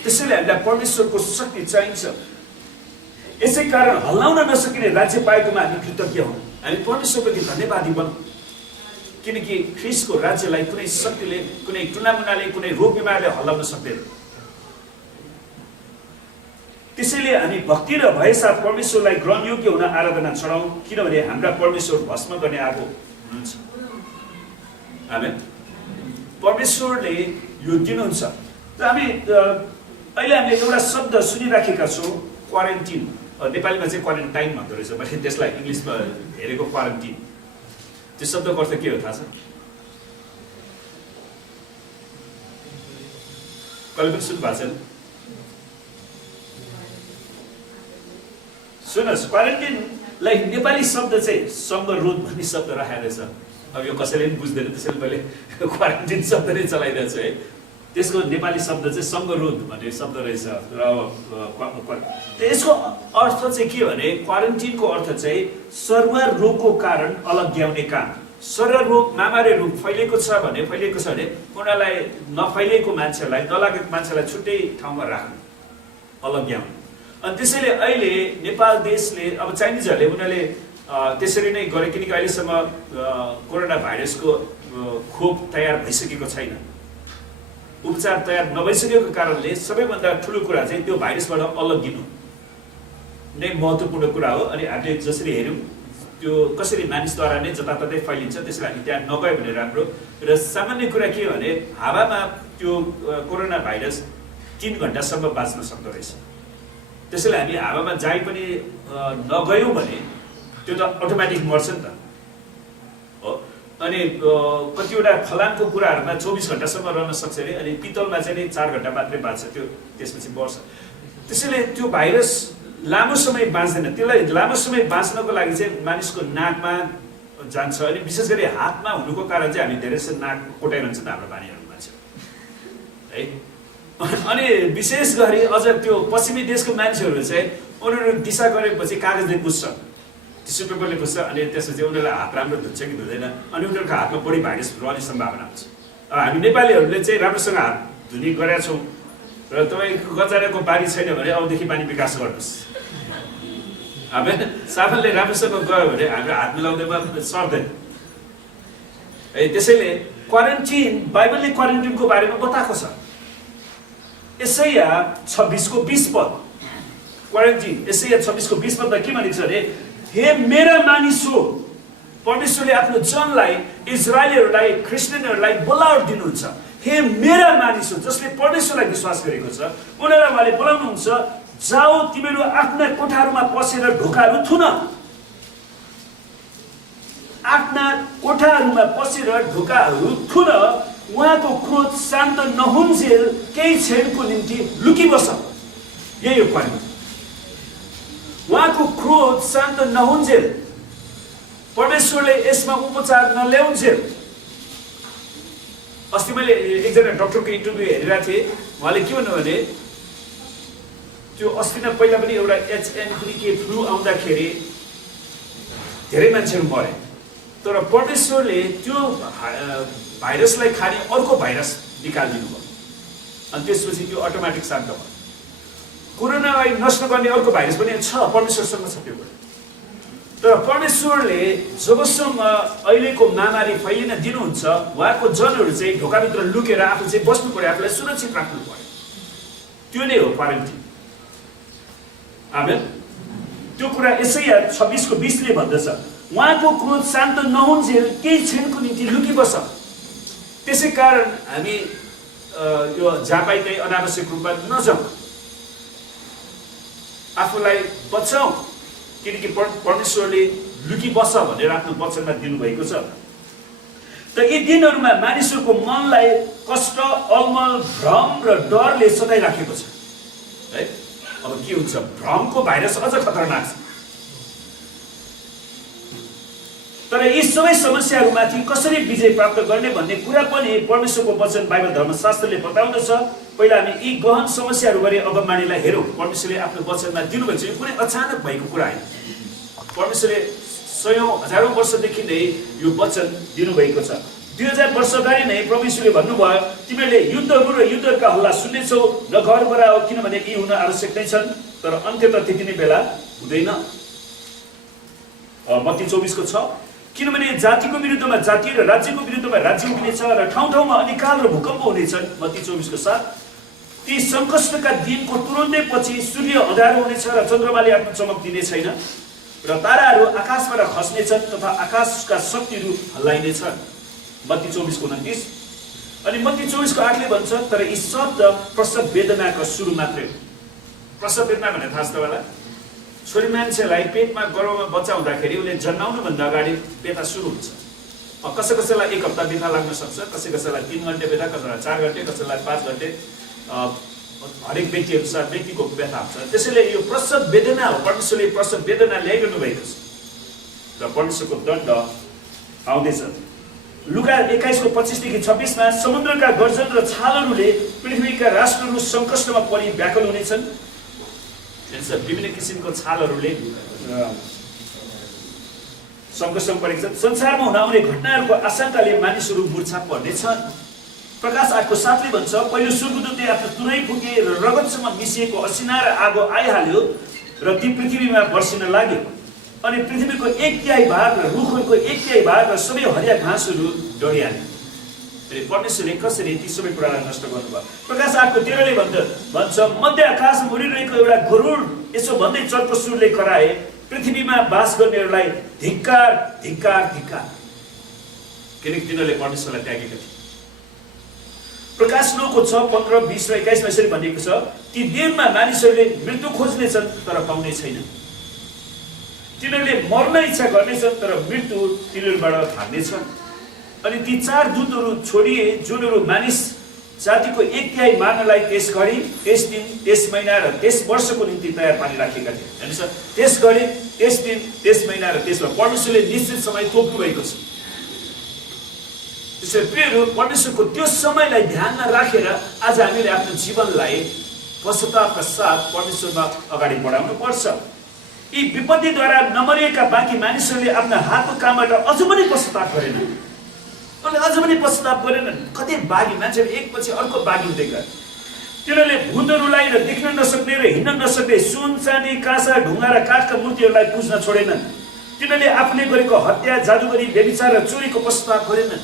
त्यसैले हामीलाई परमेश्वरको शक्ति चाहिन्छ। यसै कारण हल्लाउन नसकिने राज्य पाएकोमा हामी कृतज्ञ हौँ, हामी परमेश्वरप्रति धन्यवादी बनौँ। किनकि ख्रीष्टको राज्यलाई कुनै शक्तिले, कुनै टुनामुनाले, कुनै रोग बिमारले हल्लाउन सक्दैन। त्यसैले हामी भक्ति र भयसाथ परमेश्वरलाई ग्रहण योग्य हुन आराधना चढाउँ, किनभने हाम्रा परमेश्वर भस्म गर्ने आगो हुनुहुन्छ। आमेन। परमेश्वरले यो दिनुहुन्छ। त हामी अहिले हामीले एउटा शब्द सुनिराखेका छौँ, क्वारेन्टिन। नेपालीमा चाहिँ क्वारेन्टाइन भन्दो रहेछ, मैले त्यसलाई इङ्ग्लिसमा हेरेको क्वारेन्टिन। त्यो शब्दको अर्थ के हो थाहा छ? कहिले पनि सुन्नु भएको छैन? सुन्नुहोस्, क्वारेन्टिनलाई नेपाली शब्द चाहिँ सङ्गरोध भन्ने शब्द राखेको रहेछ। अब यो कसैले पनि बुझ्दैन, त्यसैले मैले क्वारेन्टिन शब्द नै चलाइरहेको छु है। त्यसको नेपाली शब्द चाहिँ सङ्गरोध भन्ने शब्द रहेछ। र यसको अर्थ चाहिँ के भने, क्वारेन्टिनको अर्थ चाहिँ सरुवा रोगको कारण अलग्याउने काम। सरुवा रोग, महामारी रोग फैलिएको छ भने उनीहरूलाई नफैलिएको मान्छेलाई, नलागेको मान्छेलाई छुट्टै ठाउँमा राख्नु, अलग्याउनु। अनि त्यसैले अहिले नेपाल देशले, अब चाइनिजहरूले उनीहरूले त्यसरी नै गरे, किनकि अहिलेसम्म कोरोना भाइरसको खोप तयार भइसकेको छैन, उपचार तयार नभइसकेको कारणले सबैभन्दा ठुलो कुरा चाहिँ त्यो भाइरसबाट अलग्गिनु नै महत्त्वपूर्ण कुरा हो। अनि हामीले जसरी हेऱ्यौँ त्यो कसरी मानिसद्वारा नै जताततै फैलिन्छ, त्यसैले हामी त्यहाँ नगयो भने राम्रो। र सामान्य कुरा के हो भने, हावामा त्यो कोरोना भाइरस 3 घन्टासम्म बाँच्न सक्दो रहेछ। त्यसैले हामी हावामा जाइ पनि नगयौँ भने त्यो त अटोमेटिक मर्छ नि त हो। अनि कतिवटा फलामको कुराहरूमा 24 घन्टासम्म रहन सक्छ अरे, अनि पितलमा चाहिँ 4 घन्टा मात्रै बाँच्छ, त्यो त्यसपछि मर्छ। त्यसैले त्यो भाइरस लामो समय बाँच्दैन। त्यसलाई लामो समय बाँच्नको लागि चाहिँ मानिसको नाकमा जान्छ, अनि विशेष गरी हातमा हुनुको कारण चाहिँ हामी धेरै जस्तो नाक कोटाइरहन्छ हाम्रो बानीहरू मान्छे है। अनि विशेष गरी अझ त्यो पश्चिमी देशको मान्छेहरू चाहिँ उनीहरू दिशा गरेपछि कागजले बुझ्छ, टिस्यु पेपरले बुझ्छ, अनि त्यसपछि उनीहरूलाई हात राम्रो धुन्छ कि धुँदैन, अनि उनीहरूको हातमा बढी भाइरस रहने सम्भावना हुन्छ। हामी नेपालीहरूले चाहिँ राम्रोसँग हात धुने गरेका छौँ। र तपाईँको गजारेको बारी छैन भने अबदेखि पानी विकास गर्नुहोस्। हामी साबुनले राम्रोसँग गयो भने हाम्रो हात मिलाउँदैमा सर्दैन है। त्यसैले क्वारेन्टिन, बाइबलले क्वारेन्टिनको बारेमा बताएको छ। यसैया 26:20 पद, क्वारेन्टिन यसैया 26:20 पदमा के भनेको छ भने, हे मेरा मानिसो, परमेश्वरले आफ्नो जनलाई, इजरायलीहरूलाई, क्रिस्चियनहरूलाई बोलावट दिनुहुन्छ। हे मेरा मानिसो, जसले परमेश्वरलाई विश्वास गरेको छ, उनीहरूलाई उहाँले बोलाउनुहुन्छ, जाऊ तिमीहरू आफ्ना कोठाहरूमा पसेर ढोकाहरू थुन। आफ्ना कोठाहरूमा पसेर ढोकाहरू थुन, उहाँको क्रोध शान्त नहुन्जेल केही क्षणको निम्ति लुकिबस। यही हो क्वारेन्टिन। उहाँको क्रोध शान्त नहुन्जेल, परमेश्वरले यसमा उपचार नल्याउन्जेल। अस्ति मैले एकजना डक्टरको इन्टरभ्यू हेरिरहेको थिएँ, उहाँले के भन्नु भने, त्यो अस्ति न पहिला पनि एउटा HN3 फ्लू आउँदाखेरि धेरै मान्छेहरू मरे, तर परमेश्वरले त्यो भाइरसलाई खाने अर्को भाइरस निकालिदिनु भयो, अनि त्यसपछि त्यो अटोमेटिक शान्त भयो। कोरोनालाई नष्ट गर्ने अर्को भाइरस पनि छ, परमेश्वरसँग छ त्यो कुरा। तर परमेश्वरले जबसम्म अहिलेको महामारी फैलिन दिनुहुन्छ, उहाँको जनहरू चाहिँ ढोकाभित्र लुकेर आफू चाहिँ बस्नु पर्यो, आफूलाई सुरक्षित राख्नु पर्यो। त्यो नै हो क्वारेन्टिन। आमेन। त्यो कुरा यसैया 26:20 भन्दछ, उहाँको क्रोध शान्त नहुन्जेल केही क्षणको निम्ति लुकिबस। त्यसै कारण हामी यो जापाइदै अनावश्यक रूपमा नजाउँ, आफूलाई बचाउँ, किनकि परमेश्वरले लुकिबस भनेर आफ्नो वचनमा दिनुभएको छ। त यी दिनहरूमा मानिसहरूको मनलाई कष्ट, अलमल, भ्रम र डरले सताइराखेको छ है। अब के हुन्छ, भ्रमको भाइरस अझ खतरनाक छ। तर यी सबै समस्याहरूमाथि कसरी विजय प्राप्त गर्ने भन्ने कुरा पनि परमेश्वरको वचन बाइबल धर्मशास्त्रले बताउँदछ। पहिला हामी यी गहन समस्याहरूबारे अगमबाणीलाई हेरौँ। परमेश्वरले आफ्नो वचनमा दिनुभएको छ, यो कुनै अचानक भएको कुरा होइन। परमेश्वरले सयौं हजारौं वर्षदेखि नै यो वचन दिनुभएको छ। 2000 वर्ष अगाडि नै परमेश्वरले भन्नुभयो, तिमीहरूले युद्धहरू र युद्धका हल्ला सुन्नेछौ र घर बढाओ, किनभने यी हुन आवश्यक नै छन्, तर अन्त्य त त्यति नै बेला हुँदैन। मत्ती 24:6 किनभने जातिको विरुद्धमा जाति र राज्यको विरुद्धमा राज्य उठ्नेछ र ठाउँ ठाउँमा अनिकाल र भूकम्प हुनेछन्। मत्ती 24 को 7। ती सङ्कष्टका दिनको तुरुन्तै पछि सूर्य अँध्यारो हुनेछ र चन्द्रमाले आफ्नो चमक दिने छैन र ताराहरू आकाशबाट खस्नेछन् तथा आकाशका शक्तिहरू हल्लाइनेछन्। मत्ती 24 को 29। अनि मत्ती 24 को 8 ले भन्छ तर यी शब्द प्रसव वेदनाको सुरु मात्रै हो। प्रसव वेदना भने थाहा छ तपाईँलाई? छोरी मान्छेलाई पेटमा गर्भमा बच्चा हुँदाखेरि उसले जन्माउनुभन्दा अगाडि व्यथा सुरु हुन्छ। कसैलाई 1 हप्ता व्यथा लाग्न सक्छ, कसैलाई 3 घन्टे व्यथा, कसैलाई 4 घन्टे, कसैलाई 5 घन्टे, हरेक व्यक्ति अनुसार व्यक्तिको व्यथा हुन्छ। त्यसैले यो प्रसव वेदना हो। परमेश्वरले प्रसव वेदना ल्याइरहनु भएको छ र परमेश्वरको दण्ड आउँदैछ। लुका 21 को 25 देखि 26 मा समुद्रका गर्जन र छालहरूले पृथ्वीका राष्ट्रहरू सङ्कष्टमा परि व्याकुल हुनेछन्। विभिन्न किसिमको छालहरूले सङ्कष्टमा परेको छ। संसारमा हुन आउने घटनाहरूको आशंकाले मानिसहरू मूर्छा पर्नेछन्। प्रकाश 8 को 7 ले भन्छ पहिलो स्वर्गदूतले आफ्नो तुरै फुके र रगतसँग मिसिएको असिना र आगो आइहाल्यो र ती पृथ्वीमा बर्सिन लाग्यो अनि पृथ्वीको 1/3 भाग र रुखहरूको 1/3 भाग र सबै हरिया घाँसहरू डढिहाल्यो। परमेश्वरले कसरी ती सबै कुरालाई नष्ट गर्नुभयो। प्रकाश 8 को 13 ले भन्छ मध्य आकाशमा उडिरहेको एउटा गरुड यसो भन्दै चर्को सुरले कराए पृथ्वीमा बास गर्नेहरूलाई धिक्कार धिक्कार धिक्कार, किनकि तिनीहरूले परमेश्वरलाई त्यागेका थिए। प्रकाश 9 को 6, 15, 20 र 21 मा यसरी भनिएको छ ती दिनमा मानिसहरूले मृत्यु खोज्नेछन् तर पाउने छैन, तिनीहरूले मर्न इच्छा गर्नेछन् तर मृत्यु तिनीहरूबाट भाग्नेछन्। अनि ती 4 दूतहरू छोडिए जुनहरू मानिस जातिको 1/3 मार्नलाई त्यस घडी, त्यस दिन, त्यस महिना र त्यस वर्षको निम्ति तयार पारिराखेका थिए। हेर्नुहोस्, त्यस घडी, त्यस दिन, त्यस महिना र त्यस वर्ष परमेश्वरले निश्चित समय तोक्नु भएको छ। त्यसैले प्रियहरू, परमेश्वरको त्यो समयलाई ध्यानमा राखेर आज हामीले आफ्नो जीवनलाई पश्चातापका साथ परमेश्वरमा अगाडि बढाउनु पर्छ। यी विपत्तिद्वारा नमरिएका बाँकी मानिसहरूले आफ्ना हातको कामबाट अझ पनि पश्चाताप गरेनन्। उनले अझ पनि पश्चाताप गरेनन्। कति बाघी मान्छेहरू एकपछि अर्को बाघी हुँदै गए। तिनीहरूले भूतहरूलाई र देख्न नसक्ने र हिँड्न नसक्ने सुन, चाँदी, काँसा, ढुङ्गा र काठका मूर्तिहरूलाई पुज्न छोडेनन्। तिनीहरूले आफूले गरेको हत्या, जादुगरी, व्यभिचार र चोरीको पश्चाताप गरेनन्।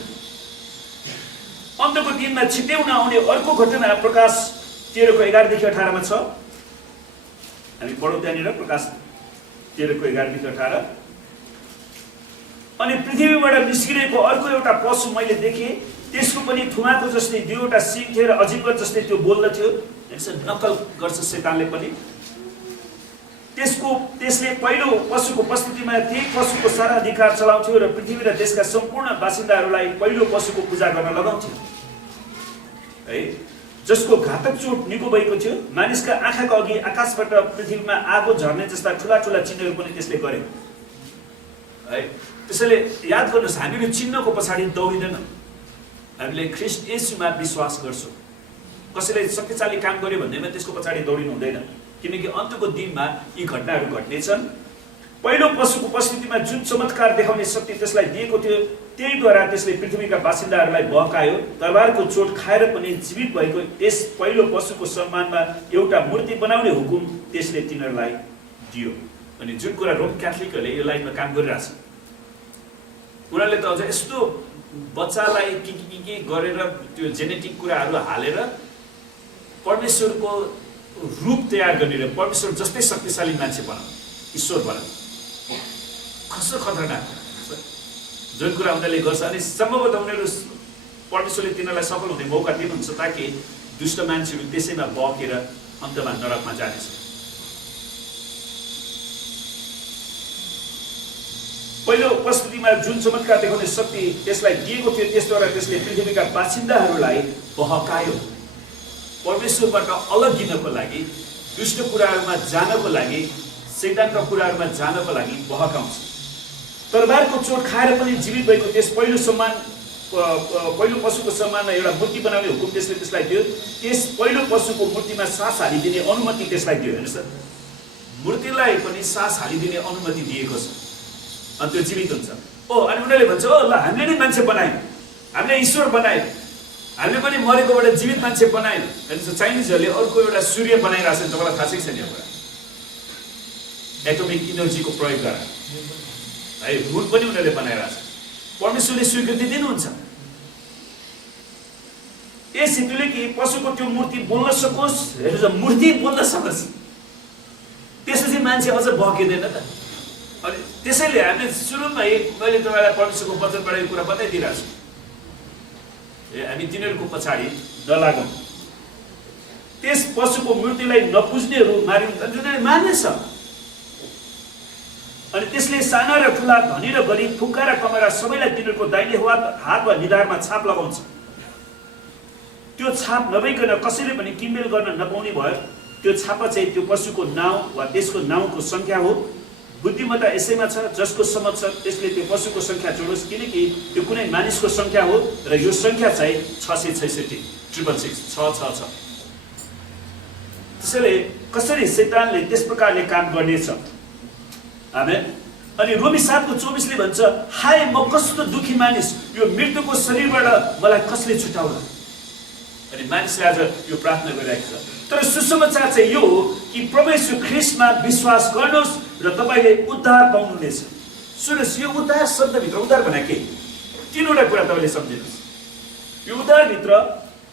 अन्तको दिनमा छिट्याउन आउने अर्को घटना प्रकाश 13 को 11 देखि 18 मा छ। हामी पढौँ त्यहाँनिर प्रकाश 13 को 11 देखि 18। अनि पृथ्वीबाट निस्किरहेको अर्को एउटा पशु मैले देखेँ, त्यसको पनि थुमाको जस्तै 2वटा सिङ थिए र अजिङ्गर जस्तै त्यो बोल्दथ्यो। नक्कल गर्छ शैतानले पनि। त्यसले पहिलो पशुको उपस्थितिमा त्यही पशुको सारा अधिकार चलाउँथ्यो र पृथ्वी र देशका सम्पूर्ण बासिन्दाहरूलाई पहिलो पशुको पूजा गर्न लगाउँथ्यो है, जसको घातक चोट निको भएको थियो। मानिसका आँखाको अघि आकाशबाट पृथ्वीमा आगो झर्ने जस्ता ठुला ठुला चिन्हहरू पनि त्यसले गरे है। त्यसैले याद गर्नुहोस्, हामीहरू चिन्हको पछाडि दौडिँदैनौँ, हामीले ख्रीष्ट येशूमा विश्वास गर्छौँ। कसैले शक्तिशाली काम गर्यो भन्दैमा त्यसको पछाडि दौडिनु हुँदैन, किनकि अन्तको दिनमा यी घटनाहरू घट्नेछन्। पहिलो पशुको उपस्थितिमा जुन चमत्कार देखाउने शक्ति त्यसलाई दिएको थियो त्यहीद्वारा त्यसले पृथ्वीका बासिन्दाहरूलाई बहकायो। तरबारको चोट खाएर पनि जीवित भएको त्यस पहिलो पशुको सम्मानमा एउटा मूर्ति बनाउने हुकुम त्यसले तिनीहरूलाई दियो। अनि जुन कुरा रोम क्याथोलिकहरूले यो लाइनमा काम गरिरहेछ, उनीहरूले त अझ यस्तो बच्चालाई के गरेर त्यो जेनेटिक कुराहरू हालेर परमेश्वरको रूप तयार गर्ने र परमेश्वर जस्तै शक्तिशाली मान्छे बनाउने, ईश्वर बनाउने। कस्तो खतरनाक जुन कुरा उनीहरूले गर्छ। अनि सम्भवतः उनीहरू परमेश्वरले तिनीहरूलाई सफल हुने मौका दिनुहुन्छ ताकि दुष्ट मान्छेहरू त्यसैमा बगेर अन्तमा नरकमा जानेछ। पहिलो उपस्थितिमा जुन चमत्कार देखाउने शक्ति त्यसलाई दिएको थियो त्यसद्वारा त्यसले पृथ्वीका बासिन्दाहरूलाई बहकायो। परमेश्वरबाट अलगिनको लागि, दुष्ट कुराहरूमा जानको लागि, शैतानका कुराहरूमा जानको लागि बहकाउँछ। तरबारको चोट खाएर पनि जीवित भएको त्यस पहिलो पशुको सम्मानमा एउटा मूर्ति बनाउने हुकुम त्यसले त्यसलाई दियो। त्यस पहिलो पशुको मूर्तिमा सास हालिदिने अनुमति त्यसलाई दियो। हेर्नुहोस्, मूर्तिलाई पनि सास हालिदिने अनुमति दिएको छ अनि त्यो जीवित हुन्छ। अनि उनीहरूले भन्छ ल हामीले नै मान्छे बनायौँ, हामीले ईश्वर बनायौँ, हामीले पनि मरेकोबाट जीवित मान्छे बनायौँ। हेर्नुहोस्, चाइनिजहरूले अर्को एउटा सूर्य बनाइरहेको छ। तपाईँलाई थाहा छ कि छैन? यो कुरा एटोमिक इनर्जीको प्रयोग गरेर है रुल पनि उनीहरूले बनाइरहेछ। परमेश्वरले स्वीकृति दिनुहुन्छ यस हेतुले कि पशुको त्यो मूर्ति बोल्न सकोस्, हेर्नुहोस् मूर्ति बोल्न सकोस्, त्यसपछि मान्छे अझ बहकिँदैन त। अनि त्यसैले हामीले सुरुमा मैले तपाईँलाई परमेश्वरको वचनबाट यो कुरा बताइदिइरहेको छु, हामी तिनीहरूको पछाडि नलागौँ। त्यस पशुको मूर्तिलाई नपुज्नेहरू मारिन्छ, जुनले मान्नेछ। अनि त्यसले साना र ठुला, धनी र गरिब, फुक्का र कमरा सबैलाई तिनीहरूको दाहिने हात वा निधारमा छाप लगाउँछ। त्यो छाप नभइकन कसैले पनि किनमेल गर्न नपाउने भयो। त्यो छापा चाहिँ त्यो पशुको नाउँ वा त्यसको नाउँको सङ्ख्या हो। बुद्धिमत्ता यसैमा छ, जसको समझ छ त्यसले त्यो पशुको सङ्ख्या जोडोस्, किनकि त्यो कुनै मानिसको सङ्ख्या हो र यो सङ्ख्या चाहिँ 666 666 छ। त्यसैले कसरी शैतानले त्यस प्रकारले काम गर्नेछ। आमेन। अनि रोमी 7:24 ले भन्छ, हाय म कस्तो दुखी मानिस, यो मृत्युको शरीरबाट मलाई कसले छुटाउला। अनि मानिसले आज यो प्रार्थना गरिरहेको छ। तर सुसमाचार चाहिँ यो हो कि प्रभु येशू ख्रीष्टमा विश्वास गर्नुहोस् र तपाईले उद्धार पाउनुहुनेछ। सुन्नुहोस्, यो उद्धार शब्दभित्र उद्धार भने के? तीनवटा कुरा तपाईले सम्झिनुहोस्। यो उद्धारभित्र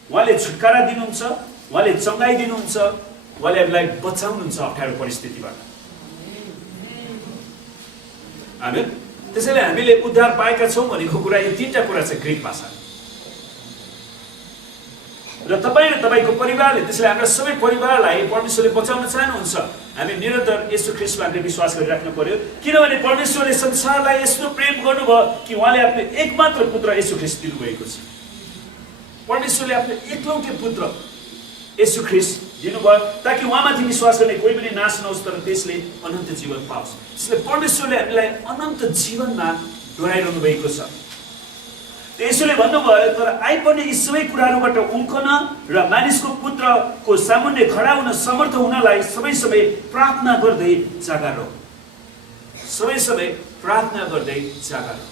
उहाँले छुटकारा दिनुहुन्छ, उहाँले चङ्गाई दिनुहुन्छ, उहाँले हामीलाई बचाउनुहुन्छ अप्ठ्यारो परिस्थितिबाट। आमेन। त्यसैले हामीले उद्धार पाएका छौँ भनेको कुरा यो तीनटा कुरा छ ग्रीक भाषा। र तपाईँ र तपाईँको परिवारले, त्यसैले हाम्रा सबै परिवारलाई परमेश्वरले बचाउन चाहनुहुन्छ। हामी निरन्तर येशू ख्रीष्टमा हामीले विश्वास गरिराख्नु पर्यो, किनभने परमेश्वरले संसारलाई यस्तो प्रेम गर्नुभयो कि उहाँले आफ्नो एकमात्र पुत्र येशू ख्रीष्ट दिनुभएको छ। परमेश्वरले आफ्नो एकलौटे पुत्र येशू ख्रीष्ट दिनुभयो ताकि उहाँमाथि विश्वास गर्ने कोही पनि नाश नहोस्, तर त्यसले अनन्त जीवन पाओस्। त्यसले परमेश्वरले हामीलाई अनन्त जीवनमा डोराइरहनु भएको छ। यसोले भन्नुभयो, तर आइपर्ने यी सबै कुराहरूबाट उम्कन र मानिसको पुत्रको सामुन्ने खडा हुन समर्थ हुनलाई समय समय प्रार्थना गर्दै जागा रह। समय समय प्रार्थना गर्दै जागा रह।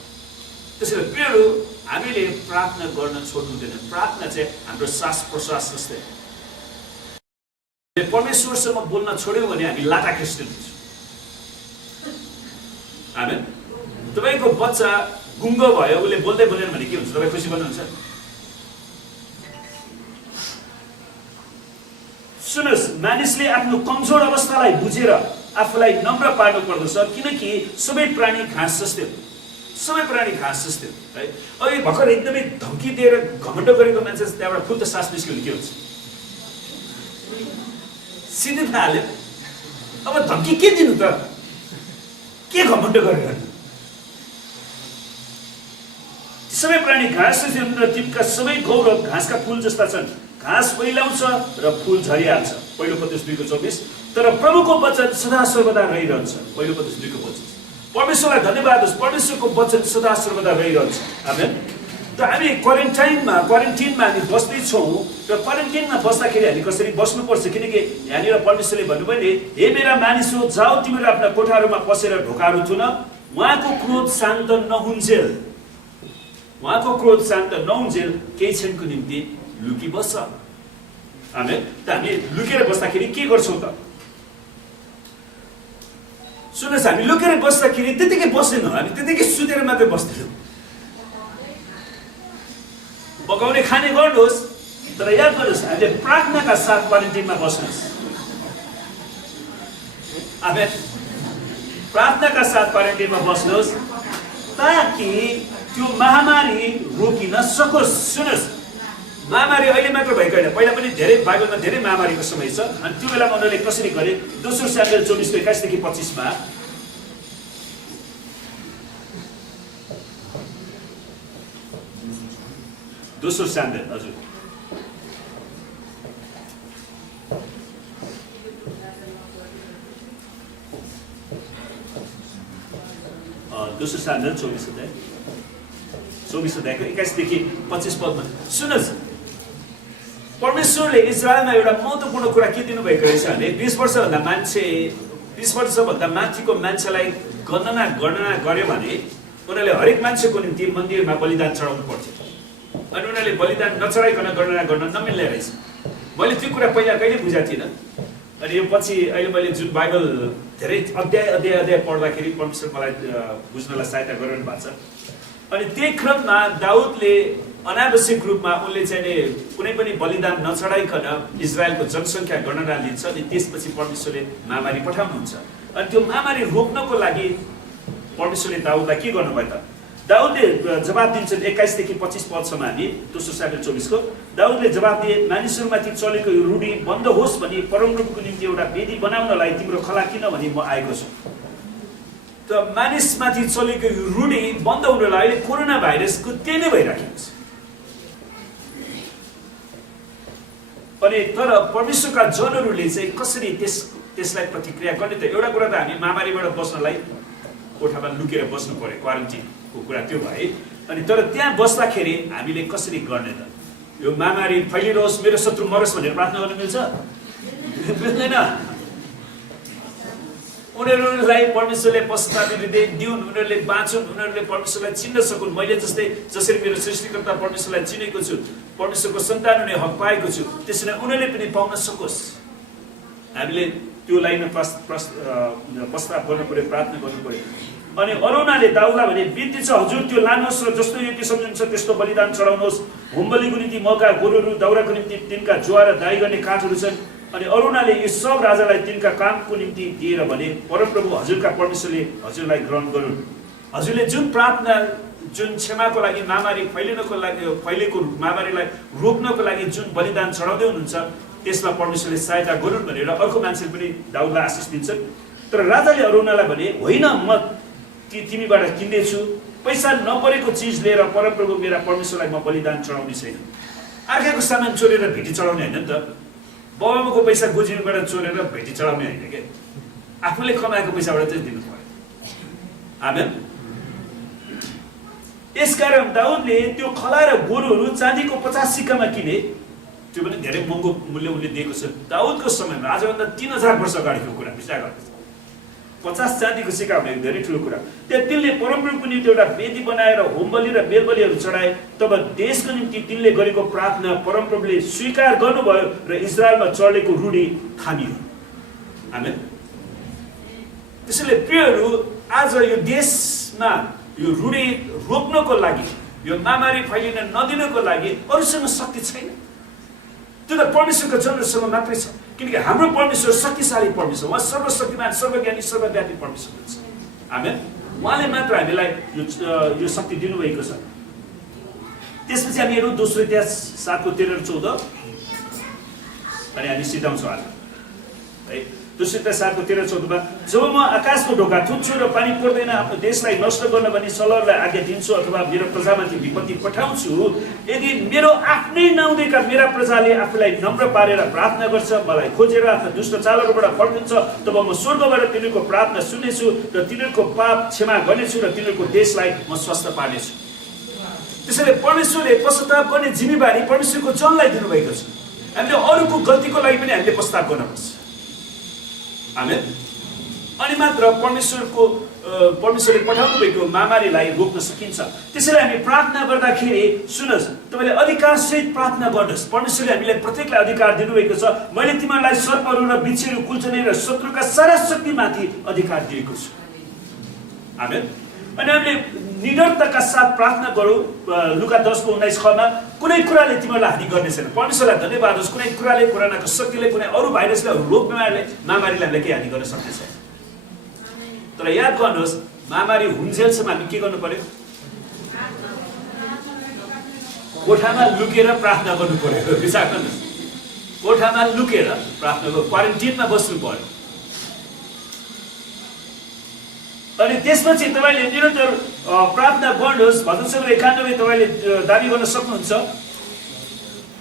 त्यसैले प्रियहरू, हामीले प्रार्थना गर्न छोड्नु हुँदैन। प्रार्थना चाहिँ हाम्रो श्वास प्रश्वास जस्तै। परमेश्वरसँग बोल्न छोड्यौँ भने हामी लाटा क्रिस्चियन हुन्छौँ। आमेन। तपाईँको बच्चा गुङ्गो भयो, उसले बोल्दै बोलेन भने के हुन्छ? तपाईँ खुसी बन्नुहुन्छ? सुन्नुहोस्, मानिसले आफ्नो कमजोर अवस्थालाई बुझेर आफूलाई नम्र पार्नु पर्दछ, किनकि सबै प्राणी घाँस जस्तै हो। सबै प्राणी घाँस जस्तै हो है। अहिले भर्खर एकदमै धम्की दिएर घमण्ड गरेको मान्छे त्यहाँबाट फुत्त सास निस्क्यो भने के हुन्छ? सिधै थाहा हाल्यो। अब धम्की के दिनु त? के घमण्ड गरेर? सबै प्राणी घाँस जस्तै हुन् र तिनका सबै गौरव घाँसका फूल जस्ता छन्। घाँस पहिलाउँछ र फूल झरिहाल्छ। पहिलो पत्रुस 2:24। तर प्रभुको वचन सदा सर्वदा रहिरहन्छ। पहिलो पत्रुस 2:25। परमेश्वरलाई धन्यवाद होस्, परमेश्वरको वचन सदा सर्वदा रहिरहन्छ। आमेन। त हामी क्वारेन्टाइनमा हामी बस्दैछौँ र क्वारेन्टाइनमा बस्दाखेरि हामी कसरी बस्नुपर्छ, किनकि यहाँनिर परमेश्वरले भन्नुभयो नि, हे मेरा मानिसो, जाऊ तिमीहरू आफ्ना कोठाहरूमा पसेर ढोकाहरू थुन, उहाँको क्रोध शान्त नहुन्जेल, उहाँको क्रोध शान्त नहुन्जेल केही क्षणको निम्ति लुकी बस्छ। आमेन। त हामी लुकेर बस्दाखेरि के गर्छौँ त? सुन्नुहोस्, हामी लुकेर बस्दाखेरि त्यतिकै बस्दैनौँ, हामी त्यतिकै सुतेर मात्रै बस्दैनौँ। पकाउने खाने गर्नुहोस्, तर याद गर्नुहोस्, हामीले प्रार्थनाका साथ क्वारेन्टाइनमा बस्नुहोस्। आमेन। प्रार्थनाका साथ क्वारेन्टाइनमा बस्नुहोस् ताकि त्यो महामारी रोकिन सकोस्। सुन्नुहोस्, महामारी अहिले मात्र भएको होइन, पहिला पनि धेरै बाइबलमा धेरै महामारीको समय छ। अनि त्यो बेलामा उनीहरूले कसरी गरे? 2 सामुएल 24:21-25 2 सामुएल, हजुर 2 सामुएल 24 अध्यायको 21-25 पदमा सुन्नुहोस्, परमेश्वरले इजरायलमा एउटा महत्त्वपूर्ण कुरा के दिनुभएको रहेछ भने 20 वर्षभन्दा माथिको मान्छेलाई गणना गर्यो भने उनीहरूले हरेक मान्छेको निम्ति मन्दिरमा बलिदान चढाउनु पर्थ्यो। अनि उनीहरूले बलिदान नचढाइकन गणना गर्न नमिल्ने रहेछ। मैले त्यो कुरा पहिला कहिले बुझाएको थिइनँ। अनि यो पछि अहिले मैले जुन बाइबल धेरै अध्याय पढ्दाखेरि परमेश्वर मलाई बुझ्नलाई सहायता गरिरहनु भएको छ। अनि त्यही क्रममा दाउदले अनावश्यक रूपमा उनले चाहिँ कुनै पनि बलिदान नचढाइकन इजरायलको जनसङ्ख्या गणना लिन्छ अनि त्यसपछि परमेश्वरले महामारी पठाउनुहुन्छ। अनि त्यो महामारी रोक्नको लागि परमेश्वरले दाउदलाई के गर्नुभयो त? दाउदले जवाब दिन्छन् 21 देखि 25 पदसम्म हामी दोस्रो सामुएल 24 को। दाउदले जवाब दिए, मानिसहरूमाथि चलेको यो रूढी बन्द होस् भनी परमप्रभुको निम्ति एउटा वेदी बनाउनलाई तिम्रो खला किन भनी म आएको छु। त मानिसमाथि चलेको यो रूढी बन्द हुनलाई अहिले कोरोना भाइरसको त्यही नै भइराखेको छ। अनि तर परमेश्वरका जनहरूले चाहिँ कसरी त्यसलाई प्रतिक्रिया गर्ने त? एउटा कुरा त हामी महामारीबाट बस्नलाई कोठामा लुकेर बस्नु पर्यो, क्वारेन्टिनको कुरा त्यो भए। अनि तर त्यहाँ बस्दाखेरि हामीले कसरी गर्ने त? यो महामारी फैलिरहोस्, मेरो शत्रु मरोस् भनेर प्रार्थना गर्न मिल्छ? मिल्दैन। उनीहरूलाई परमेश्वरले पश्चाताप हृदय दिउन्, उनीहरूले बाँचुन्, उनीहरूले परमेश्वरलाई चिन्न सकुन्। मैले जसरी मेरो सृष्टिकर्ता परमेश्वरलाई चिनेको छु, परमेश्वरको सन्तान हुने हक पाएको छु, त्यसरी नै उनीहरूले पनि पाउन सकोस्। हामीले त्यो लाइनमा प्रस्ताव गर्नु पर्यो, प्रार्थना गर्नु पर्यो। अनि अरोनाले दाउदलाई भने, बिन्ती छ हजुर त्यो लानुहोस् र जस्तो योग्य सम्झिन्छ त्यस्तो बलिदान चढाउनुहोस्। होमबलिको निम्ति मौका, गोरुहरू, दाउराको निम्ति तिनका जुवा र दाइ गर्ने काठहरू छन्। अनि अरुणाले यी सब राजालाई तिनका कामको निम्ति दिएर भने, परमप्रभु हजुरका परमेश्वरले हजुरलाई ग्रहण गरून्। हजुरले जुन प्रार्थना, जुन क्षमाको लागि, महामारी फैलेको महामारीलाई रोक्नको लागि जुन बलिदान चढाउँदै हुनुहुन्छ त्यसमा परमेश्वरले सहायता गरून् भनेर अर्को मान्छेले पनि दाउदलाई आशिष दिन्छन्। तर राजाले अरुणालाई भने, होइन म तिमीबाट किन्दैछु, पैसा नपरेको चिज लिएर परमप्रभु मेरा परमेश्वरलाई म बलिदान चढाउने छैन। अर्काको सामान चोरेर भेटी चढाउने होइन नि त। बाबाको पैसा गोजीबाट चोरेर भेटी चढाउने होइन क्या, आफूले कमाएको पैसाबाट चाहिँ दिनु पर्यो। आमेन। यसकारण दाउदले त्यो खला र गोरुहरू चाँदीको 50 सिक्कामा किने। त्यो पनि धेरै महँगो मूल्य उनले दिएको छ। दाउदको समयमा, आजभन्दा 3000 वर्ष अगाडिको कुरा विचार गर्नुहोस्। 50 चाँदीको सिक्का भने धेरै ठुलो कुरा। त्यहाँ तिनले परमप्रभुको निम्ति एउटा वेदी बनाएर होमबलि र बेलबलिहरू चढाए। तब देशको निम्ति तिनले गरेको प्रार्थना परमप्रभुले स्वीकार गर्नुभयो र इजरायलमा चलेको रूढी थामियो। आमेन। त्यसैले प्रियहरू, आज यो देशमा यो रूढी रोक्नको लागि, यो महामारी फैलिन नदिनको लागि अरूसँग शक्ति छैन। त्यो त परमेश्वरको जनहरूसँग मात्रै छ। किनकि हाम्रो परमेश्वर शक्तिशाली परमेश्वर, उहाँ सर्वशक्तिमान, सर्वज्ञानी, सर्वव्यापी परमेश्वर हुनुहुन्छ। आमेन। उहाँले मात्र हामीलाई यो शक्ति दिनुभएको छ। त्यसपछि हामी हेरौँ दोस्रो इतिहास 7 को 13 र 14 अनि हामी सिधाउँछौँ आज है। दोस्रो इतिहास 7 को 13 र 14 मा, जब म आकाशको ढोका थुन्छु र पानी पर्दैन आफ्नो देशलाई नष्ट गर्न भनी सलरलाई आज्ञा दिन्छु अथवा मेरो प्रजामाथि विपत्ति पठाउँछु, यदि मेरो आफ्नै नाउँदेखि मेरा प्रजाले आफूलाई नम्र पारेर प्रार्थना गर्छ, मलाई खोजेर आफ्नो दुष्ट चालहरूबाट फर्किन्छ, तब म स्वर्गबाट तिनीहरूको प्रार्थना सुन्नेछु र तिनीहरूको पाप क्षमा गर्नेछु र तिनीहरूको देशलाई म स्वस्थ पार्नेछु। त्यसैले परमेश्वरले पश्चाताप गर्ने जिम्मेवारी परमेश्वरको जनलाई दिनुभएको छ। हामीले अरूको गल्तीको लागि पनि हामीले पश्चाताप गर्नुपर्छ। आमेन। अनि मात्र परमेश्वरले पठाउनु भएको महामारीलाई रोक्न सकिन्छ। त्यसैले हामी प्रार्थना गर्दाखेरि सुन्नुहोस्, तपाईँले अधिकारसहित प्रार्थना गर्नुहोस्। परमेश्वरले हामीलाई प्रत्येकलाई अधिकार दिनुभएको छ। मैले तिमीहरूलाई सर्पहरू र बिच्छीहरू कुल्चने र शत्रुका सारा शक्तिमाथि अधिकार दिएको छु। आमेन। अनि हामीले निडरताका साथ प्रार्थना गरौँ। लुका 10 को 19 मा, कुनै कुराले तिमीहरूलाई हानि गर्ने छैन। परमेश्वरलाई धन्यवाद होस्, कुनै कुराले, कोरोनाको शक्तिले, कुनै अरू भाइरसले, अरू रोग बिमारले, महामारीले हामीलाई केही हानि गर्न सक्ने छैन। तर याद गर्नुहोस्, महामारी हुन्जेलसम्म हामी के गर्नु पर्यो? कोठामा लुकेर प्रार्थना गर्नु पर्यो। विचार गर्नुहोस्, कोठामा लुकेर प्रार्थना गर्नु, क्वारेन्टिनमा बस्नु पर्यो। अनि त्यसपछि तपाईँले निरन्तर प्रार्थना गर्नुहोस्। भजन सङ्ग्रह 91 तपाईँले दाबी गर्न सक्नुहुन्छ।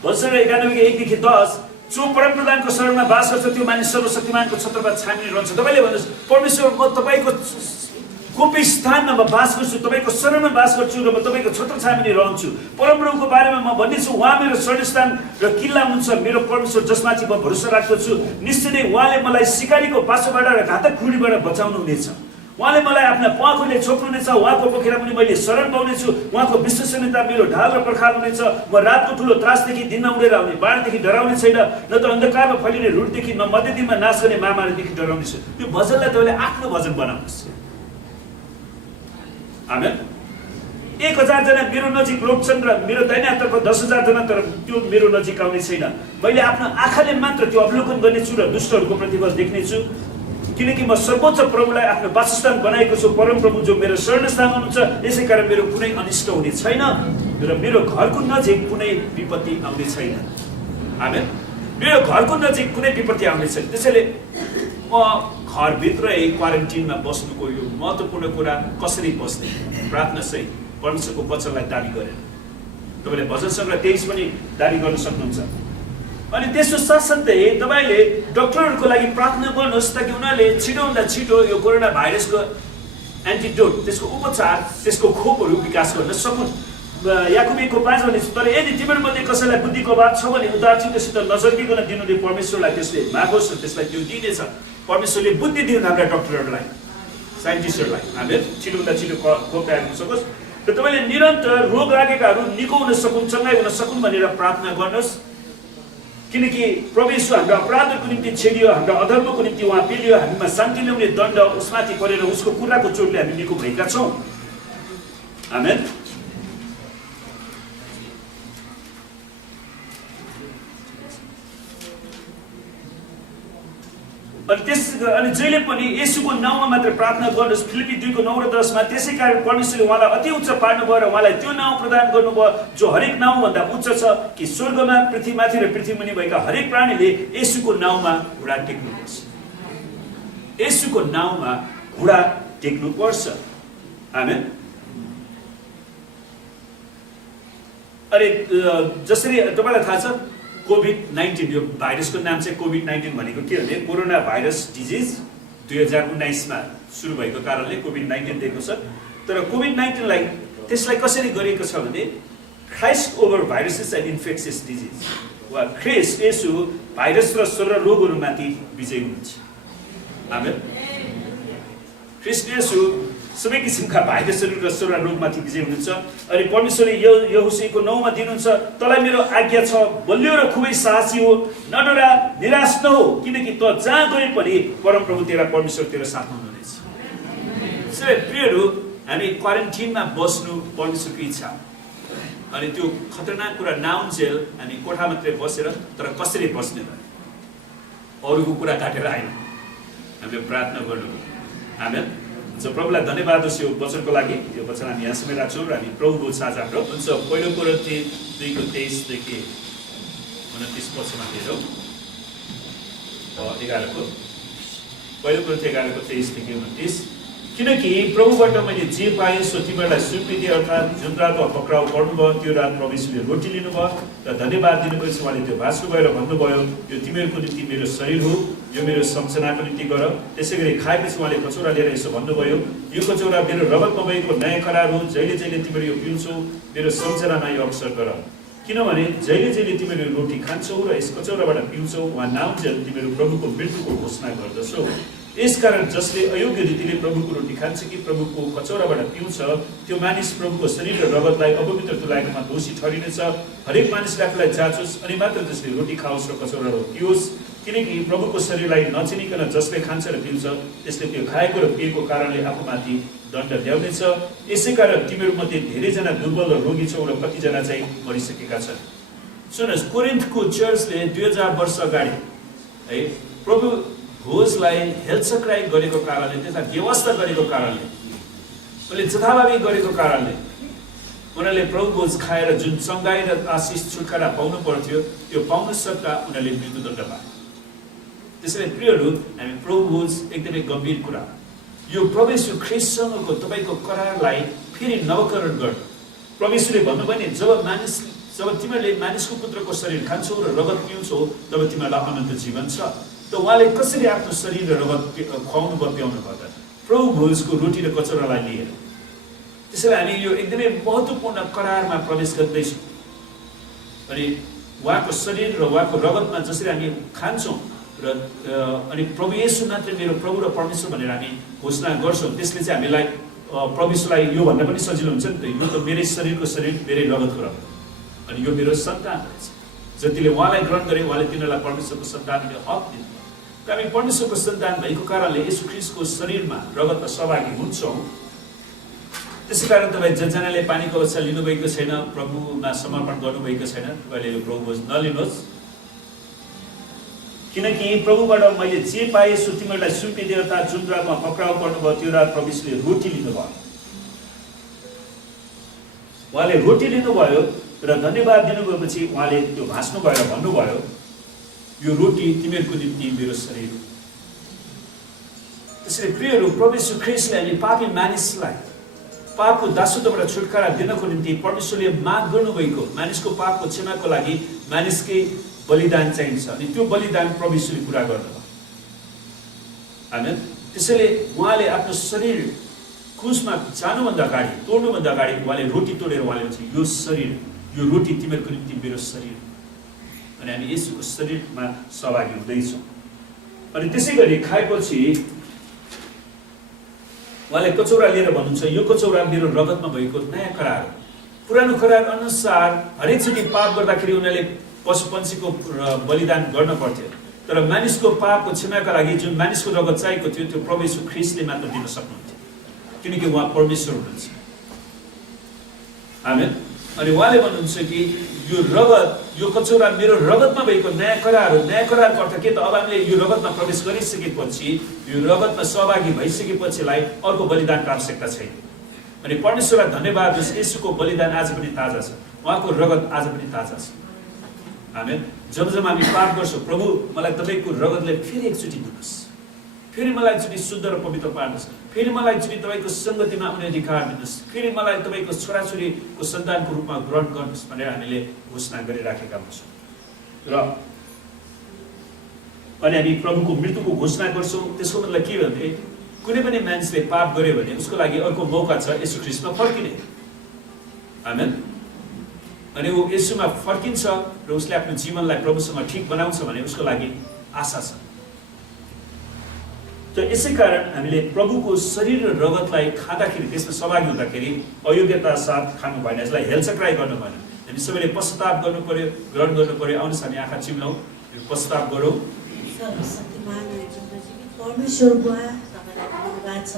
भजन सङ्ग्रह 91 को 1 देखि 10, जो परमप्रधानको शरणमा बास गर्छ त्यो मानिस सर्वशक्तिमानको छत्रमा छामिने रहन्छ। तपाईँले भन्नुहोस्, परमेश्वर म तपाईँको गोप्य स्थानमा म बास गर्छु, तपाईँको शरणमा बास गर्छु र म तपाईँको छत्र छामिने रहन्छु। परमप्रभुको बारेमा म भन्नेछु, उहाँ मेरो शरणस्थान र किल्ला हुनुहुन्छ, मेरो परमेश्वर जसमाथि म भरोसा राख्दछु। निश्चय नै उहाँले मलाई सिकारीको पासोबाट र घातक रूढीबाट बचाउनु हुनेछ। उहाँले मलाई आफ्ना प्वाखुरले छोप्नुहुनेछ, उहाँको पोखरा पनि मैले शरण पाउनेछु, उहाँको विश्वसनीयता मेरो ढाल र पर्खाल हुनेछ। म रातको ठुलो त्रासदेखि दिनमा उडेर आउने बाणदेखि डराउने छैन, न त अन्धकारमा फैलिने रुटदेखि, न मध्य दिनमा नाश गर्ने महामारीदेखि डराउने छु। यो भजनलाई तपाईँले आफ्नो भजन बनाउनुहोस्। आमेन। 1000 जना मेरो नजिक लोग्छन् र मेरो दाहिनेतर्फ 10,000 जना, तर त्यो मेरो नजिक आउने छैन। मैले आफ्नो आँखाले मात्र त्यो अवलोकन गर्नेछु र दुष्टहरूको प्रतिफल देख्नेछु, किनकि म सर्वोच्च प्रभुलाई आफ्नो वासस्थान बनाएको छु। परम प्रभु जो मेरो शरणस्थान हुनुहुन्छ, यसै कारण मेरो कुनै अनिष्ट हुने छैन र मेरो घरको नजिक कुनै विपत्ति आउने छैन। आमेन। मेरो घरको नजिक कुनै विपत्ति आउने छैन। त्यसैले म घरभित्रै क्वारेन्टिनमा बस्नुको यो महत्त्वपूर्ण कुरा कसरी बस्ने, प्रार्थना सहित परमेश्वरको वचनलाई दाबी गरेर। तपाईँले भजन सङ्ग्रह 23 पनि दाबी गर्न सक्नुहुन्छ। अनि त्यसको साथसाथै तपाईँले डक्टरहरूको लागि प्रार्थना गर्नुहोस्, ताकि उनीहरूले छिटोभन्दा छिटो यो कोरोना भाइरसको एन्टिडोट, त्यसको उपचार, त्यसको खोपहरू विकास गर्न सकुन्। याकुब 1:5 भनेको छ, तर यदि तिमीहरूमध्ये कसैलाई बुद्धिको अभाव छ भने उदारचित्तसित नजर्किकन दिनुहुने परमेश्वरलाई त्यसले मागोस् र त्यसलाई त्यो दिइनेछ। परमेश्वरले बुद्धि दिनु हाम्रा डक्टरहरूलाई, साइन्टिस्टहरूलाई, हामीले छिटोभन्दा छिटो खोप तयार गर्न सकोस् र तपाईँले निरन्तर रोग लागेकाहरू निको हुन सकुन्, चङ्गाइ हुन सकुन् भनेर प्रार्थना गर्नुहोस्। किनकि प्रभु येशू हाम्रा अपराधहरूको निम्ति छेडियो, हाम्रा अधर्मको निम्ति उहाँ पेलियो, हामीमा शान्ति ल्याउने दण्ड उसमाथि परेर उसको कुराको चोटले हामी निको भएका छौँ। आमेन। अनि जहिले पनि येशूको नाउँमा मात्र प्रार्थना गर्नुहोस्। फिलिपी 2:9 र 10 मा त्यसै कारण परमेश्वरले उहाँलाई अति उच्च पार्नुभयो र उहाँलाई त्यो नाउँ प्रदान गर्नुभयो जो हरेक नाउँभन्दा उच्च छ, कि स्वर्गमा, पृथ्वीमाथि र पृथ्वीमुनि भएका हरेक प्राणीले येशूको नाउँमा घुँडा टेक्नुपर्छ। येशूको नाउँमा घुँडा टेक्नुपर्छ। आमेन। अनि जसरी तपाईँलाई थाहा छ कोभिड-19, यो भाइरसको नाम चाहिँ कोभिड-19 भनेको के भने कोरोना भाइरस डिजिज 2019 मा सुरु भएको कारणले कोभिड-19 दिएको छ। तर कोभिड-19लाई त्यसलाई कसरी गरिएको छ भने Christ over viruses and infectious disease, वा ख्रिस्ट येशू भाइरस र सर्व रोगहरूमाथि विजय हुनुहुन्छ। आमेन। ख्रिस्ट येशू सबै किसिमका भाइरसहरू र सर्व रोगमाथि विजय हुनुहुन्छ। अनि परमेश्वरले यहोशूको नाउँमा दिनुहुन्छ, तँलाई मेरो आज्ञा छ, बलियो र खुबै साहसी हो, नडरा, निराश नहो, किनकि तँ जहाँ गए पनि परमप्रभु तेरा परमेश्वर तेरो साथमा हुनुहुनेछ। त्यसैले प्रियहरू, हामी क्वारेन्टिनमा बस्नु परमेश्वरको इच्छा। अनि त्यो खतरनाक कुरा नाउन्जेल हामी कोठा मात्रै बसेर, तर कसरी बस्ने, अरूको कुरा काटेर आएन, हामीले प्रार्थना गर्नु। आमेन। प्रभुलाई धन्यवाद होस् यो वचनको लागि। यो वचन हामी यहाँसम्म राख्छौँ र हामी प्रभुको साझा हुन्छ। पहिलो कोरिन्थी 2:23 देखि 29 पदसम्म हेरौँ। 11 पहिलो कोरिन्थी 11:23 देखि 29। किनकि प्रभुबाट मैले जे पाएँ सो तिमीहरूलाई स्वीकृति, अर्थात् जुन रातमा पक्राउ पर्नुभयो त्यो रात प्रभु येशूले रोटी लिनुभयो र धन्यवाद दिनुभएपछि उहाँले त्यो भाँच्नु गएर भन्नुभयो, यो तिमीहरूको निम्ति मेरो शरीर हो, यो मेरो सम्झनाको निम्ति गर। त्यसै गरी खाएपछि उहाँले कचौरा लिएर यसो भन्नुभयो, यो कचौरा मेरो रगतमा भएको नयाँ करार हो, जहिले जहिले तिमीहरू यो पिउँछौ मेरो सम्झनामा यो अवसर गर। किनभने जहिले जहिले तिमीहरू रोटी खान्छौ र यस कचौराबाट पिउँछौ, उहाँ नाउँजेल तिमीहरू प्रभुको मृत्युको घोषणा गर्दछौ। यसकारण जसले अयोग्य रीतिले प्रभुको रोटी खान्छ कि प्रभुको कचौराबाट पिउँछ, त्यो मानिस प्रभुको शरीर र रगतलाई अपवित्र तुल्याएकोमा दोषी ठहरिनेछ। हरेक मानिसले आफूलाई जाँचोस्, अनि मात्र त्यसले रोटी खाओस् र कचौरा पियोस्। किनकि प्रभुको शरीरलाई नचिनिकन जसले खान्छ र पिउँछ, त्यसले त्यो खाएको र पिएको कारणले आफूमाथि दण्ड ल्याउनेछ। यसै कारण तिमीहरूमध्ये धेरैजना दुर्बल र रोगी छौ र कतिजना चाहिँ मरिसकेका छन्। सुन्नुहोस्, कोरिन्थको चर्चले 2000 वर्ष अगाडि है प्रभु भोजलाई हेलचक्राइ गरेको कारणले, त्यसलाई व्यवस्था गरेको कारणले, उनले जथाभावी गरेको कारणले उनीहरूले प्रभु भोज खाएर जुन चङ्गाई र आशिष छुटकारा पाउनु पर्थ्यो त्यो पाउन सक्दा उनीहरूले मृत्युदण्ड पाए। त्यसैले प्रियहरू, हामी प्रभु भोज एकदमै गम्भीर कुरा। यो प्रभु येशू ख्रिस्टसँगको तपाईँको करारलाई फेरि नवकरण गर्नु। प्रभु येशूले भन्नुभयो नि, जब तिमीहरूले मानिसको पुत्रको शरीर खान्छौ र रगत पिउँछौ, तब तिमीहरूलाई अनन्त जीवन छ। त उहाँले कसरी आफ्नो शरीर र रगत खुवाउनु भयो, पिउनु भयो त? प्रभु भोजको रोटी र कचौरालाई लिएर। त्यसैले हामी यो एकदमै महत्त्वपूर्ण करारमा प्रवेश गर्दैछौँ। अनि उहाँको शरीर र उहाँको रगतमा जसरी हामी खान्छौँ र र अनि प्रभु येशू मात्रै मेरो प्रभु र परमेश्वर भनेर हामी घोषणा गर्छौँ, त्यसले चाहिँ हामीलाई प्रभु येशूलाई यो भन्दा पनि सजिलो हुन्छ नि त, यो त मेरै शरीरको शरीर, मेरै रगतको रगत, अनि यो मेरो सन्तान रहेछ। जतिले उहाँलाई ग्रहण गरे उहाँले तिनीहरूलाई परमेश्वरको सन्तानले हक दिनुभयो। र हामी परमेश्वरको सन्तान भएको कारणले येशू ख्रीष्टको शरीरमा रगतमा सहभागी हुन्छौँ। त्यसै कारण तपाईँ जजनाले पानीको अवस्था लिनुभएको छैन, प्रभुमा समर्पण गर्नुभएको छैन, तपाईँले यो प्रभु भोज नलिनुहोस्। किनकि प्रभुबाट मैले जे पाएँ सो तिमीहरूलाई सुम्पिदियो, अर्थात् जुन रातमा पक्राउ पर्नुभयो त्यो रात प्रभु यीशुले रोटी लिनुभयो। उहाँले रोटी लिनुभयो र धन्यवाद दिनुभएपछि उहाँले त्यो भाँच्नुभयो र भन्नुभयो, यो रोटी तिमीहरूको निम्ति मेरो शरीर हो। त्यसैले प्रियहरू, प्रभु यीशु ख्रीष्टले हामी पापी मानिसलाई पापको दासत्वबाट छुटकारा दिनको निम्ति परमेश्वरले माग गर्नुभएको मानिसको पापको क्षमाको लागि मानिसकै बलिदान चाहिन्छ, अनि त्यो बलिदान प्रभु यीशुले पुरा गर्नुभयो। आमेन। त्यसैले उहाँले आफ्नो शरीर क्रुसमा जानुभन्दा अगाडि, तोड्नुभन्दा अगाडि उहाँले रोटी तोडेर उहाँले भन्छ, यो शरीर, यो रोटी तिमीहरूको निम्ति मेरो शरीर, अनि हामी येशूको शरीरमा सहभागी हुँदैछौँ। अनि त्यसै गरी खाएपछि उहाँले कचौरा लिएर भन्नुहुन्छ, यो कचौरा मेरो रगतमा भएको नयाँ करार हो। पुरानो करार अनुसार हरेकचोटि पाप गर्दाखेरि उनीहरूले पशुपन्छीको बलिदान गर्न पर्थ्यो, तर मानिसको पापको क्षमाका लागि जुन मानिसको रगत चाहिएको थियो त्यो प्रभु यीशु ख्रीष्टले मात्र दिन सक्नुहुन्थ्यो, किनकि उहाँ परमेश्वर हुनुहुन्छ। आमेन। अनि उहाँले भन्नुहुन्छ कि यो रगत, यो कचौरा मेरो रगतमा भएको नयाँ करार हो। नयाँ करारको अर्थ के त? अब हामीले यो रगतमा प्रवेश गरिसकेपछि, यो रगतमा सहभागी भइसकेपछिलाई अर्को बलिदानको आवश्यकता छैन। अनि परमेश्वरलाई धन्यवाद होस्, येशूको बलिदान आज पनि ताजा छ, उहाँको रगत आज पनि ताजा छ। आमेन। जब जब हामी पाप गर्छौँ, प्रभु मलाई तपाईँको रगतले फेरि एकचोटि दिनुहोस्, फेरि मलाई एकचोटि शुद्ध र पवित्र पार्नुहोस्, फेरि मलाई एकचोटि तपाईँको सङ्गतिमा आउने अधिकार दिनुहोस्, फेरि मलाई तपाईँको छोराछोरीको सन्तानको रूपमा ग्रहण गर्नुहोस् भनेर हामीले घोषणा गरिराखेका हुन्छौँ। र अनि हामी प्रभुको मृत्युको घोषणा गर्छौँ। त्यसको मतलब के भने कुनै पनि मान्छेले पाप गर्यो भने उसको लागि अर्को मौका छ येशू ख्रीष्टमा फर्किने। आमेन। अनि ऊ येशूमा फर्किन्छ र उसले आफ्नो जीवनलाई प्रभुसँग ठिक बनाउँछ भने उसको लागि आशा छ। त यसै कारण हामीले प्रभुको शरीर र रगतलाई खाँदाखेरि, त्यसमा सहभागी हुँदाखेरि अयोग्यता साथ खानु भएन, यसलाई हेलचक्राइ गर्नु भएन। हामी सबैले पश्चाताप गर्नु पर्यो, ग्रहण गर्नु पर्यो। आउनुहोस् हामी आँखा चिम्लौँ, पश्चाताप गरौँ। परमेश्वर बुवा, तपाईँलाई धन्यवाद छ।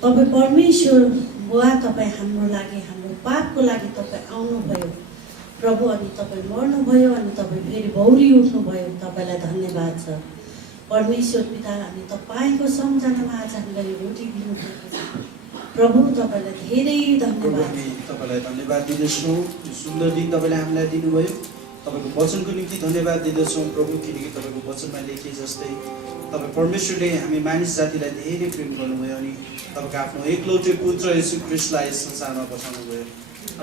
तपाईँ परमेश्वर बुवा, तपाईँ हाम्रो लागि, हाम्रो पापको लागि तपाईँ आउनुभयो प्रभु, अनि तपाईँ मर्नुभयो, अनि तपाईँ फेरि भौरी उठ्नुभयो। तपाईँलाई धन्यवाद छ परमेश्वर पिता। हामी तपाईँको सम्झनामा आज हामीलाई रोटी दिनुभएको छ प्रभु, तपाईँलाई धेरै धन्यवाद। तपाईँलाई धन्यवाद दिँदछौँ, यो सुन्दर दिन तपाईँले हामीलाई दिनुभयो। तपाईँको वचनको निम्ति धन्यवाद दिँदछौँ प्रभु, किनकि तपाईँको वचनमा लेखे जस्तै तपाईँ परमेश्वरले हामी मानिस जातिलाई धेरै प्रेम गर्नुभयो, अनि तपाईँको आफ्नो एकलौटे पुत्र येशू ख्रीष्टलाई यस संसारमा पठाउनुभयो।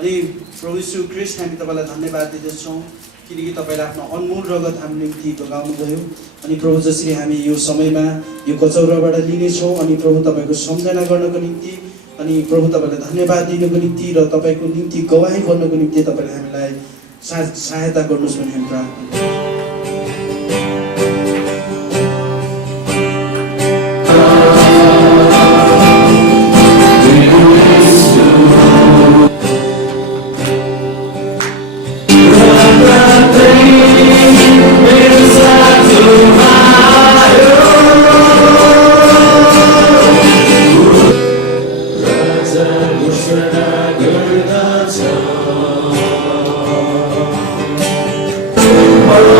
अनि प्रभु येशू ख्रीष्ट, हामी तपाईँलाई धन्यवाद दिँदछौँ किनकि तपाईँले आफ्नो अनमोल रगत हाम्रो निम्ति बगाउनुभयो। अनि प्रभु, जसरी हामी यो समयमा यो कचौराबाट लिनेछौँ, अनि प्रभु तपाईँको सम्झना गर्नको निम्ति, अनि प्रभु तपाईँलाई धन्यवाद दिनको निम्ति र तपाईँको निम्ति गवाही गर्नको निम्ति तपाईँले हामीलाई सहायता गर्नुहोस् भन्ने हामी प्रार्थना। Oh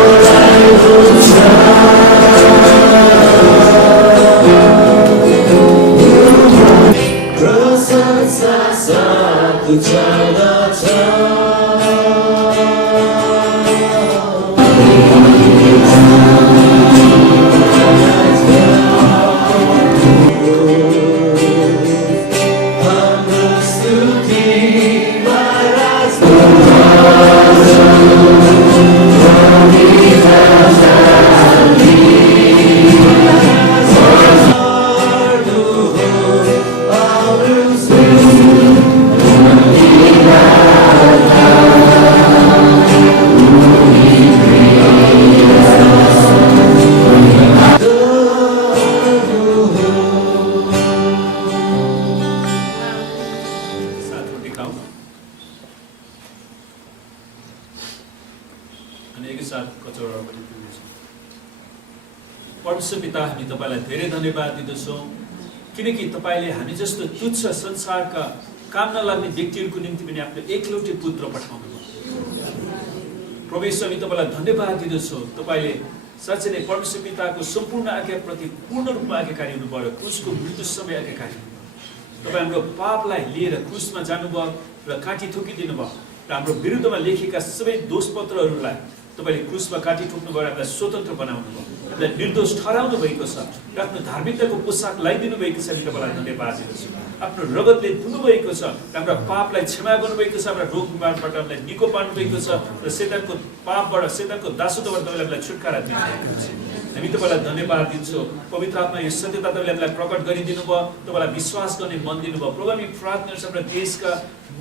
परमेश्वर पिता हामी तपाईँलाई धेरै धन्यवाद दिँदछौँ किनकि तपाईँले हामी जस्तो तुच्छ संसारका काम नलाग्ने व्यक्तिहरूको निम्ति पनि आफ्नो एकलौटे पुत्र पठाउनु भयो। परमेश्वर हामी तपाईँलाई धन्यवाद दिँदछौँ तपाईँले साँच्चै नै परमेश्वर पिताको सम्पूर्ण आज्ञाप्रति पूर्ण रूपमा आज्ञाकारी हुनुभयो। क्रुसको मृत्युसम्म आज्ञाकारी हुनुभयो। तपाईँ हाम्रो पापलाई लिएर क्रुसमा जानुभयो र काँटी ठोकिदिनु भयो र हाम्रो विरुद्धमा लेखेका सबै दोषपत्रहरूलाई तपाईँले क्रुसमा काँटी ठोक्नुभयो, हामीलाई स्वतन्त्र बनाउनु भयो, हामीलाई निर्दोष ठहराउनु भएको छ र आफ्नो धार्मिकताको पोसाक लगाइदिनु भएको छ। हामी तपाईँलाई धन्यवाद दिँदछौँ। आफ्नो रगतले धुनुभएको छ, हाम्रो पापलाई क्षमा गर्नुभएको छ, हाम्रो रोग बिमारबाट हामीलाई निको पार्नुभएको छ र शैतानको पापबाट शैतानको दासत्वबाट तपाईँले हामीलाई छुटकारा दिनुभएको छ। हामी तपाईँलाई धन्यवाद दिन्छौँ। पवित्र आत्मा यो सत्यता तपाईँले हामीलाई प्रकट गरिदिनु भयो, तपाईँलाई विश्वास गर्ने मन दिनुभयो। प्रभु हामी प्रार्थना गर्छौँ हाम्रो देशका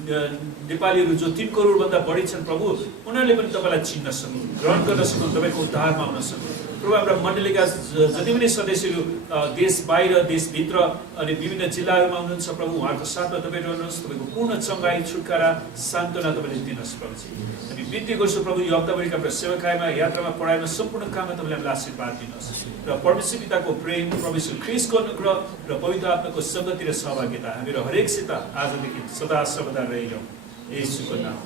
नेपालीहरू जो 3 करोडभन्दा बढी छन् प्रभु, उनीहरूले पनि तपाईँलाई चिन्न सक्नु, ग्रहण गर्न सक्नु, तपाईँको उद्धारमा आउन सक्नु। प्रभु हाम्रा मण्डलीका जति पनि सदस्यहरू देश बाहिर देशभित्र अनि विभिन्न जिल्लाहरूमा हुनुहुन्छ प्रभु, उहाँहरूको साथमा तपाईँ रहनुहोस्। तपाईँको पूर्ण चङ्गाई छुटकारा सान्त्वना तपाईँले दिनुहोस् प्रभुजी। हामी बिन्ती गर्छौँ प्रभु यो हप्ताभरिका हाम्रो सेवाकायमा यात्रामा पढाइमा सम्पूर्ण काममा तपाईँले हामीलाई आशीर्वाद दिनुहोस् र परमेश्वर पिताको प्रेम, परमेश्वर ख्रीष्टको अनुग्रह र पवित्र आत्माको संगति र सहभागिता हामीहरू हरेकसित आजदेखि सदा सर्वदा रहिरहँ। येशूको नाम।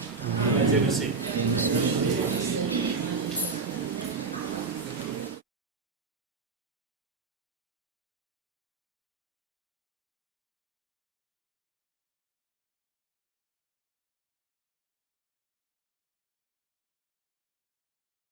जय मसीह।